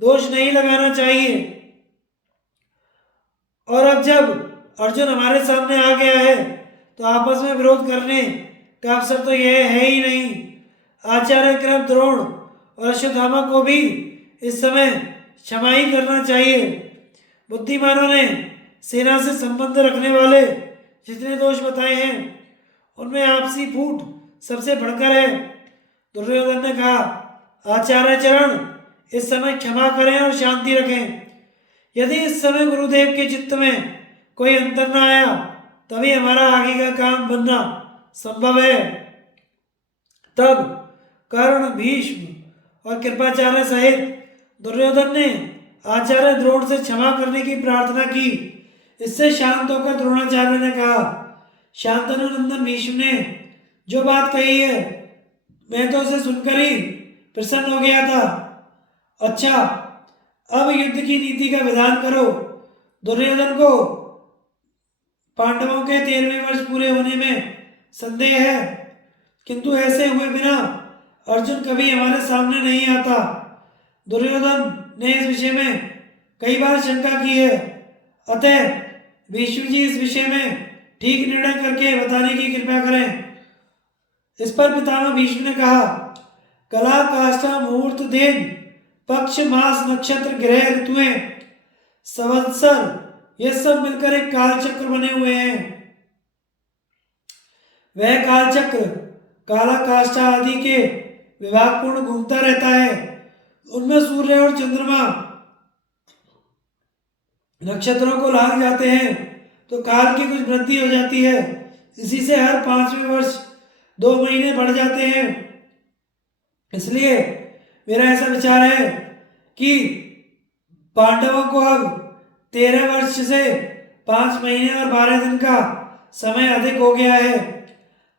दोष नहीं लगाना चाहिए। और अब जब अर्जुन हमारे सामने आ गया है तो आपस में विरोध करने का अवसर तो यह है ही नहीं। आचार्य कृप, द्रोण और अश्वत्थामा को भी इस समय क्षमा ही करना चाहिए। बुद्धिमानों ने सेना से संबंध रखने वाले जितने दोष बताए हैं, उनमें आपसी फूट सबसे बढ़कर है। दुर्योधन ने कहा, आचार्य चरण, इस समय क्षमा करें और शांति रखें। यदि इस समय गुरुदेव के चित्त में कोई अंतर न आया, तभी हमारा आगे का काम बनना संभव है। तब कर्ण, भीष्म और कृपाचार्य सहित दुर्योधन ने आचार्य द्रोण से क्षमा करने की प्रार्थना की। इससे शांत होकर द्रोणाचार्य ने कहा, शांतनु नंदन भीष्म ने जो बात कही है, मैं तो उसे सुनकर ही प्रसन्न हो गया था। अच्छा, अब युद्ध की नीति का विधान करो। दुर्योधन को पांडवों के 13वें वर्ष पूरे होने में संदेह है, किंतु ऐसे हुए बिना अर्जुन कभी हमारे सामने नहीं आता। दुर्योधन ने इस विषय में कई बार शंका की है। अतः भीष्म जी इस विषय में ठीक निर्णय करके बताने की कृपा करें। इस पर पितामह भीष्म ने कहा, कला, काष्ठा, मुहूर्त, दिन, पक्ष, मास, नक्षत्र, ग्रह, ऋतुएं, संवत्सर, ये सब मिलकर एक कालचक्र बने हुए हैं। वह कालचक्र काला, काष्ठा आदि के विभाग पूर्ण घूमता रहता है। उनमें सूर्य और चंद्रमा नक्षत्रों को लाग जाते हैं तो काल की कुछ वृद्धि हो जाती है। इसी से हर 5वें वर्ष 2 महीने बढ़ जाते हैं। इसलिए मेरा ऐसा विचार है कि पांडवों को अब 13 वर्ष से 5 महीने और 12 दिन का समय अधिक हो गया है।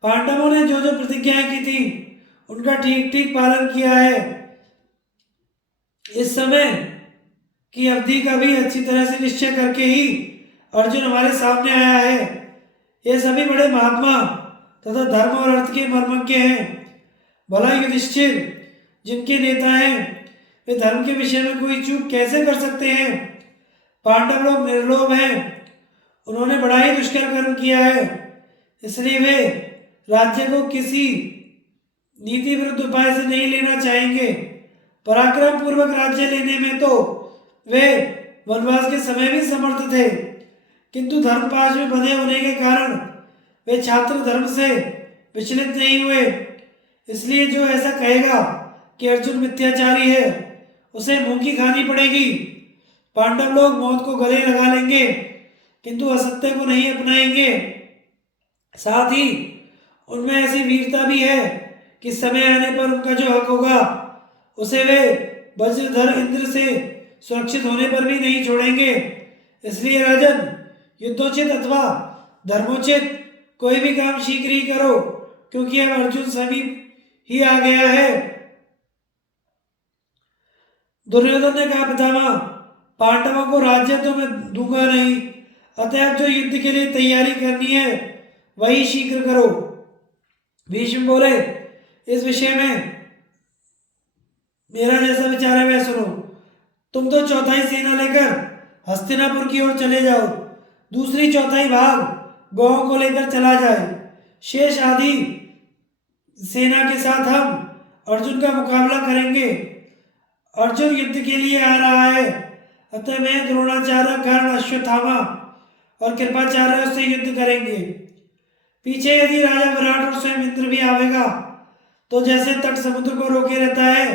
पांडवों ने जो जो प्रतिज्ञाएं की थी, उनका ठीक ठीक पालन किया है। इस समय की अवधि का भी अच्छी तरह से निश्चय करके ही अर्जुन हमारे सामने आया है। ये सभी बड़े महात्मा तथा धर्म और अर्थ के मर्मज्ञ हैं। भला युधिष्ठिर जिनके नेता हैं, वे धर्म के विषय में कोई चूक कैसे कर सकते हैं? पांडव लोग निर्लोभ हैं, उन्होंने बड़ा ही दुष्कर कर्म किया है। इसलिए वे राज्य को किसी नीति विरुद्ध उपाय से नहीं लेना चाहेंगे। पराक्रम पूर्वक राज्य लेने में तो वे वनवास के समय भी समर्थ थे, किंतु धर्मपाश में बंधे होने के कारण वे छात्र धर्म से विचलित नहीं हुए। इसलिए जो ऐसा कहेगा कि अर्जुन मिथ्याचारी है, उसे मुंह की खानी पड़ेगी। पांडव लोग मौत को गले लगा लेंगे, किंतु असत्य को नहीं अपनाएंगे। साथ ही उनमें ऐसी वीरता भी है कि समय आने पर उनका जो हक होगा उसे वे वज्रधर इंद्र से सुरक्षित होने पर भी नहीं छोड़ेंगे। इसलिए राजन, युद्धोचित अथवा धर्मोचित कोई भी काम शीघ्र ही करो, क्योंकि अब अर्जुन समीप ही आ गया है। दुर्योधन ने कहा, पितामह, पांडवों को राज्य तो मैं दूंगा नहीं, अतः जो युद्ध के लिए तैयारी करनी है वही शीघ्र करो। भीष्म बोले, इस विषय में मेरा जैसा विचार है वह सुनो। तुम तो चौथाई सेना लेकर हस्तिनापुर की ओर चले जाओ, दूसरी चौथाई भाग गांव को लेकर चला जाए। शेष आधी सेना के साथ हम अर्जुन का मुकाबला करेंगे। अर्जुन युद्ध के लिए आ रहा है, अतः मैं, द्रोणाचार्य, कर्ण, अश्वत्थामा और कृपाचार्य उससे युद्ध करेंगे। पीछे यदि राजा विराट और स्वयं इंद्र भी आवेगा तो जैसे तट समुद्र को रोके रहता है,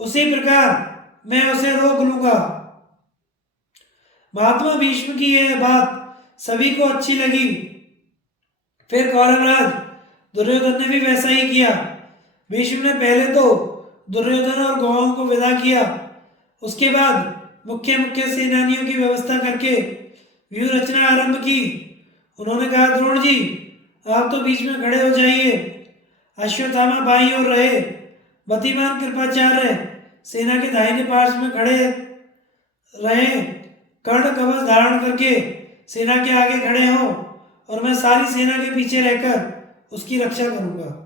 उसी प्रकार मैं उसे रोक लूंगा। महात्मा भीष्म की यह बात सभी को अच्छी लगी। फिर कौरवराज दुर्योधन ने भी वैसा ही किया। भीष्म ने पहले तो दुर्योधन और गौओं को विदा किया, उसके बाद मुख्य मुख्य सेनानियों की व्यवस्था करके व्यूह रचना आरंभ की। उन्होंने कहा, द्रोण जी, आप तो बीच में खड़े हो जाइए, अश्वत्थामा बाईं ओर रहे, मतिमान कृपाचार्य सेना के दाहिने पार्श्व में खड़े रहे, कर्ण कवच धारण करके सेना के आगे खड़े हो और मैं सारी सेना के पीछे रहकर उसकी रक्षा करूंगा।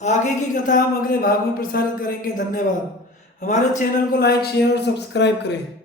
आगे की कथा हम अगले भाग में प्रसारित करेंगे। धन्यवाद। हमारे चैनल को लाइक, शेयर और सब्सक्राइब करें।